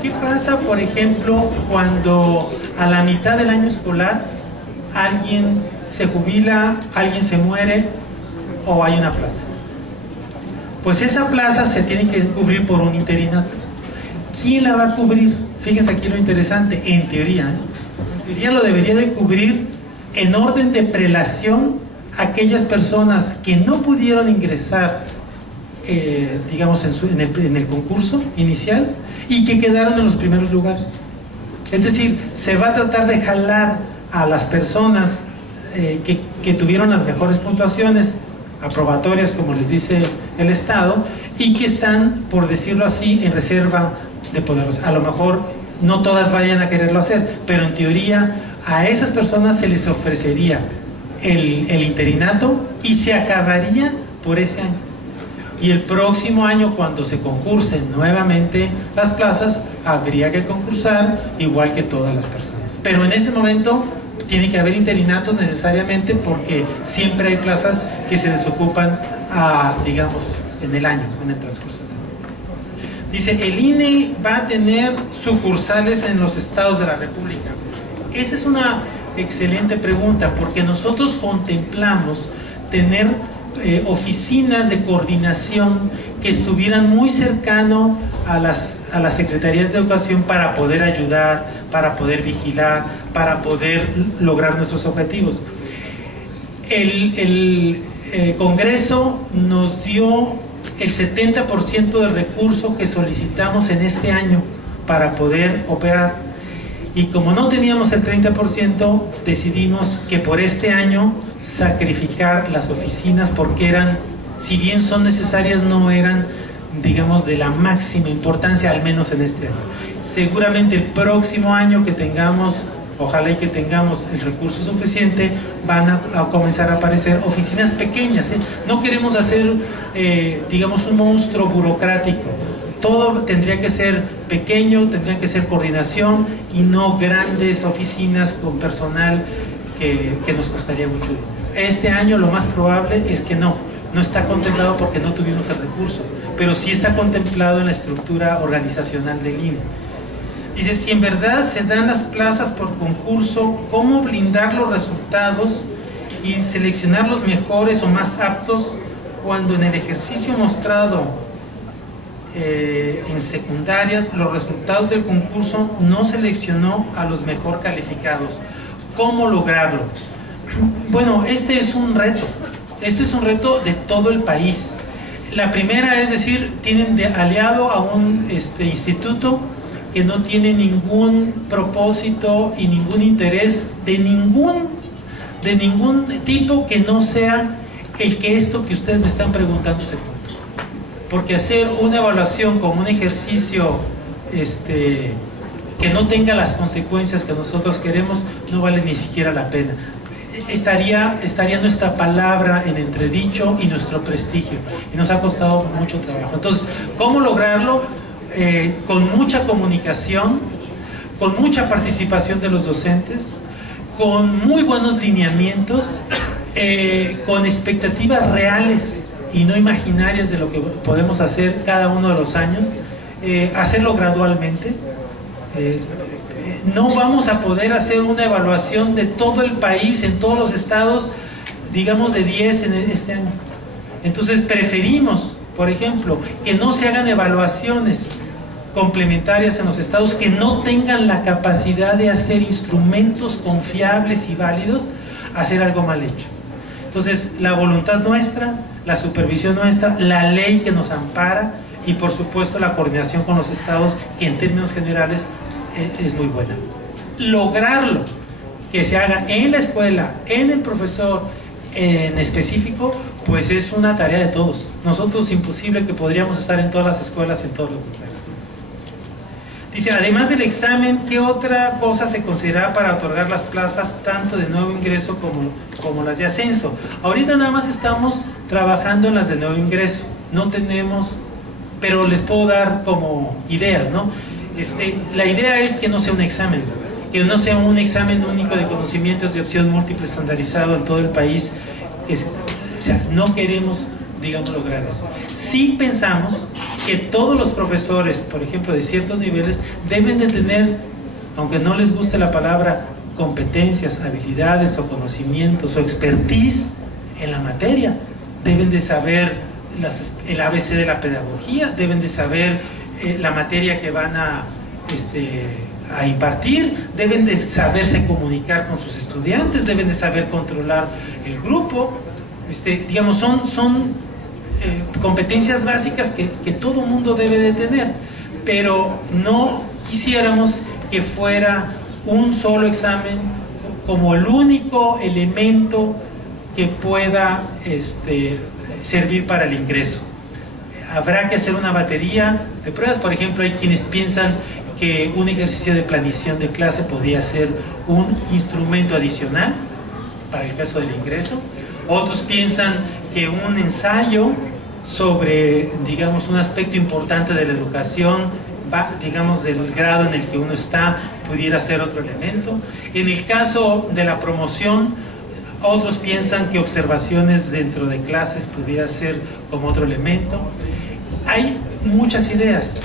¿Qué pasa, por ejemplo, cuando a la mitad del año escolar alguien se jubila, alguien se muere o hay una plaza? Pues esa plaza se tiene que cubrir por un interinato. ¿Quién la va a cubrir? Fíjense aquí lo interesante, en teoría lo debería de cubrir en orden de prelación aquellas personas que no pudieron ingresar digamos en el concurso inicial y que quedaron en los primeros lugares. Es decir, se va a tratar de jalar a las personas que tuvieron las mejores puntuaciones aprobatorias, como les dice el Estado, y que están, por decirlo así, en reserva de poderlos. A lo mejor no todas vayan a quererlo hacer, pero en teoría a esas personas se les ofrecería el interinato y se acabaría por ese año. Y el próximo año, cuando se concursen nuevamente las plazas, habría que concursar igual que todas las personas. Pero en ese momento tiene que haber interinatos necesariamente, porque siempre hay plazas que se desocupan, digamos, en el año, en el transcurso del año. Dice, el INE va a tener sucursales en los estados de la República. Esa es una excelente pregunta, porque nosotros contemplamos tener oficinas de coordinación que estuvieran muy cercano a las secretarías de educación para poder ayudar, para poder vigilar, para poder lograr nuestros objetivos. Congreso nos dio el 70% del recurso que solicitamos en este año para poder operar. Y como no teníamos el 30%, decidimos que por este año sacrificar las oficinas, porque eran, si bien son necesarias, no eran, digamos, de la máxima importancia, al menos en este año. Seguramente el próximo año que tengamos, ojalá y que tengamos el recurso suficiente, van a comenzar a aparecer oficinas pequeñas, ¿eh? No queremos hacer, digamos, un monstruo burocrático. Todo tendría que ser pequeño, tendría que ser coordinación y no grandes oficinas con personal que nos costaría mucho dinero. Este año lo más probable es que no está contemplado porque no tuvimos el recurso, pero sí está contemplado en la estructura organizacional del INE. Dice, si en verdad se dan las plazas por concurso, ¿cómo blindar los resultados y seleccionar los mejores o más aptos cuando en el ejercicio mostrado en secundarias los resultados del concurso no seleccionó a los mejor calificados? ¿Cómo lograrlo? Bueno, este es un reto de todo el país. La primera es decir, tienen de aliado a un instituto que no tiene ningún propósito y ningún interés de ningún tipo que no sea el que esto que ustedes me están preguntando se cumpla. Porque hacer una evaluación como un ejercicio que no tenga las consecuencias que nosotros queremos no vale ni siquiera la pena. Estaría nuestra palabra en entredicho y nuestro prestigio, y nos ha costado mucho trabajo. Entonces, ¿cómo lograrlo? Con mucha comunicación, con mucha participación de los docentes, con muy buenos lineamientos, con expectativas reales y no imaginarias de lo que podemos hacer cada uno de los años, hacerlo gradualmente. No vamos a poder hacer una evaluación de todo el país, en todos los estados, digamos de 10 en este año. Entonces preferimos, por ejemplo, que no se hagan evaluaciones complementarias en los estados que no tengan la capacidad de hacer instrumentos confiables y válidos, a hacer algo mal hecho. Entonces, la voluntad nuestra, la supervisión nuestra, la ley que nos ampara y por supuesto la coordinación con los estados, que en términos generales es muy buena. Lograrlo, que se haga en la escuela, en el profesor, en específico, pues es una tarea de todos. Nosotros imposible que podríamos estar en todas las escuelas, en todos los lugares. Dice, además del examen, ¿qué otra cosa se considera para otorgar las plazas tanto de nuevo ingreso como las de ascenso? Ahorita nada más estamos trabajando en las de nuevo ingreso. No tenemos, pero les puedo dar como ideas, ¿no? La idea es que no sea un examen, que no sea un examen único de conocimientos de opción múltiple estandarizado en todo el país. O sea, no queremos, digamos, lograr eso. Sí pensamos que todos los profesores, por ejemplo, de ciertos niveles, deben de tener, aunque no les guste la palabra, competencias, habilidades o conocimientos o expertise en la materia. Deben de saber el ABC de la pedagogía, deben de saber la materia que van a impartir, deben de saberse comunicar con sus estudiantes, deben de saber controlar el grupo. Digamos, son competencias básicas que todo mundo debe de tener, pero no quisiéramos que fuera un solo examen como el único elemento que pueda servir para el ingreso. Habrá que hacer una batería de pruebas. Por ejemplo, hay quienes piensan que un ejercicio de planeación de clase podría ser un instrumento adicional para el caso del ingreso. Otros piensan que un ensayo sobre, digamos, un aspecto importante de la educación, digamos, del grado en el que uno está, pudiera ser otro elemento. En el caso de la promoción, otros piensan que observaciones dentro de clases pudiera ser como otro elemento. Hay muchas ideas.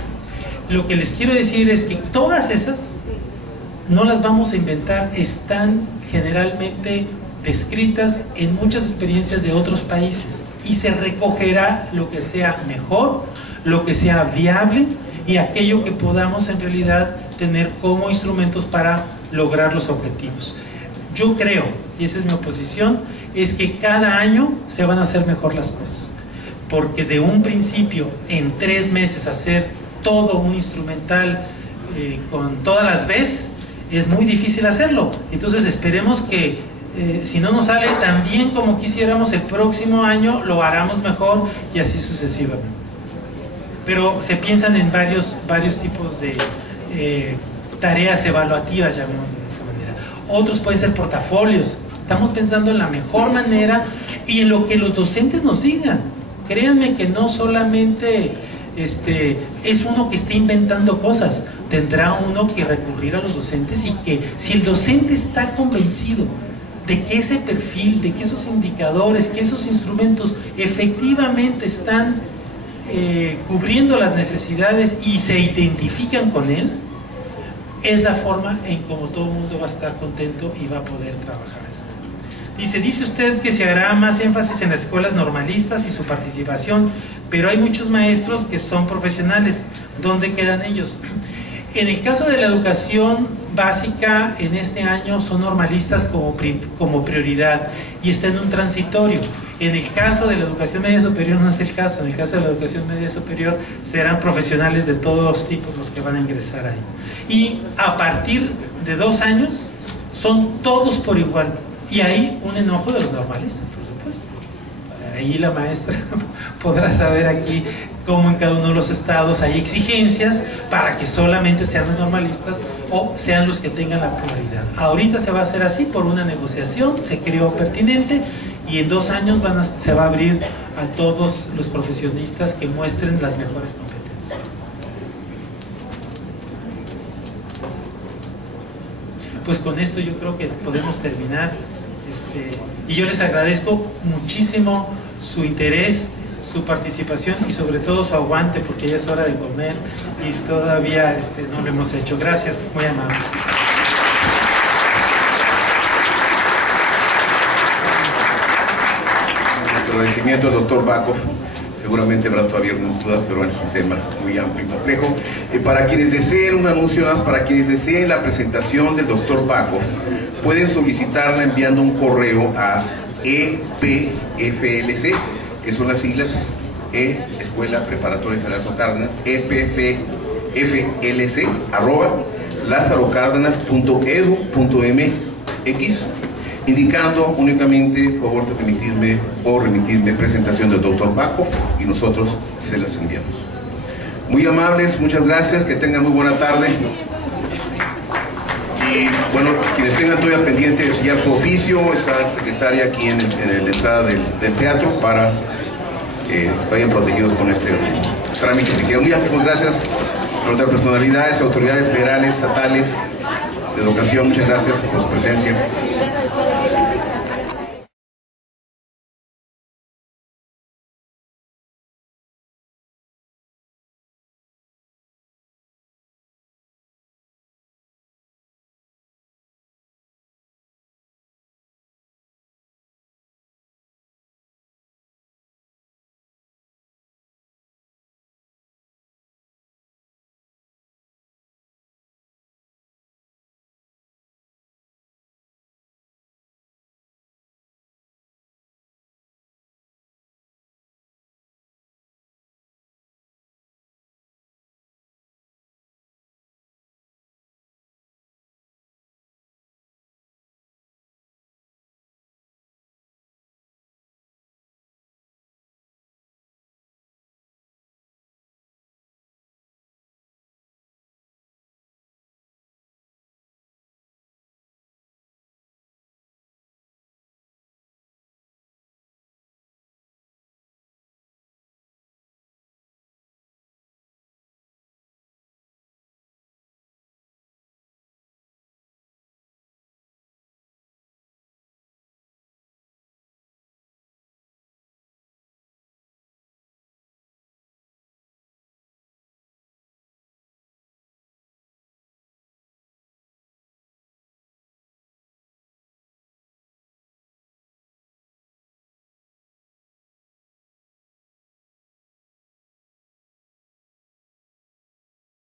Lo que les quiero decir es que todas esas no las vamos a inventar, están generalmente descritas en muchas experiencias de otros países y se recogerá lo que sea mejor, lo que sea viable y aquello que podamos en realidad tener como instrumentos para lograr los objetivos. Yo creo, y esa es mi posición, es que cada año se van a hacer mejor las cosas, porque de un principio en 3 meses hacer todo un instrumental con todas las Bs es muy difícil hacerlo. Entonces esperemos que si no nos sale tan bien como quisiéramos, el próximo año lo haremos mejor y así sucesivamente. Pero se piensan en varios tipos de tareas evaluativas, llamémoslo de esa manera. Otros pueden ser portafolios. Estamos pensando en la mejor manera y en lo que los docentes nos digan. Créanme que no solamente es uno que esté inventando cosas, tendrá uno que recurrir a los docentes, y que si el docente está convencido de que ese perfil, de que esos indicadores, que esos instrumentos efectivamente están cubriendo las necesidades y se identifican con él, es la forma en como todo el mundo va a estar contento y va a poder trabajar. Dice usted que se hará más énfasis en las escuelas normalistas y su participación, pero hay muchos maestros que son profesionales. ¿Dónde quedan ellos? En el caso de la educación básica, en este año son normalistas como prioridad y está en un transitorio. En el caso de la educación media superior no es el caso. En el caso de la educación media superior serán profesionales de todos los tipos los que van a ingresar ahí. Y a partir de 2 años son todos por igual. Y hay un enojo de los normalistas, por supuesto. Ahí la maestra podrá saber aquí cómo en cada uno de los estados hay exigencias para que solamente sean los normalistas o sean los que tengan la prioridad. Ahorita se va a hacer así por una negociación, se creó pertinente, y en 2 años se va a abrir a todos los profesionistas que muestren las mejores competencias. Pues con esto yo creo que podemos terminar. Y yo les agradezco muchísimo su interés, su participación y sobre todo su aguante, porque ya es hora de comer y todavía no lo hemos hecho. Gracias, muy amable. Nuestro agradecimiento al doctor Bakov. Seguramente habrá todavía algunas dudas, pero es un tema muy amplio y complejo. Para quienes deseen un anuncio, para quienes deseen la presentación del doctor Bakov, pueden solicitarla enviando un correo a EPFLC, que son las siglas Escuela Preparatoria General Lázaro Cárdenas, EPFLC, @lazarocárdenas.edu.mx, indicando únicamente favor de remitirme presentación del doctor Bakov, y nosotros se las enviamos. Muy amables, muchas gracias, que tengan muy buena tarde. Y bueno, quienes tengan todavía pendiente ya su oficio, está secretaria aquí en la entrada del teatro para que vayan protegidos con este trámite que hicieron. Muchas gracias a otras personalidades, autoridades federales, estatales, de educación, muchas gracias por su presencia.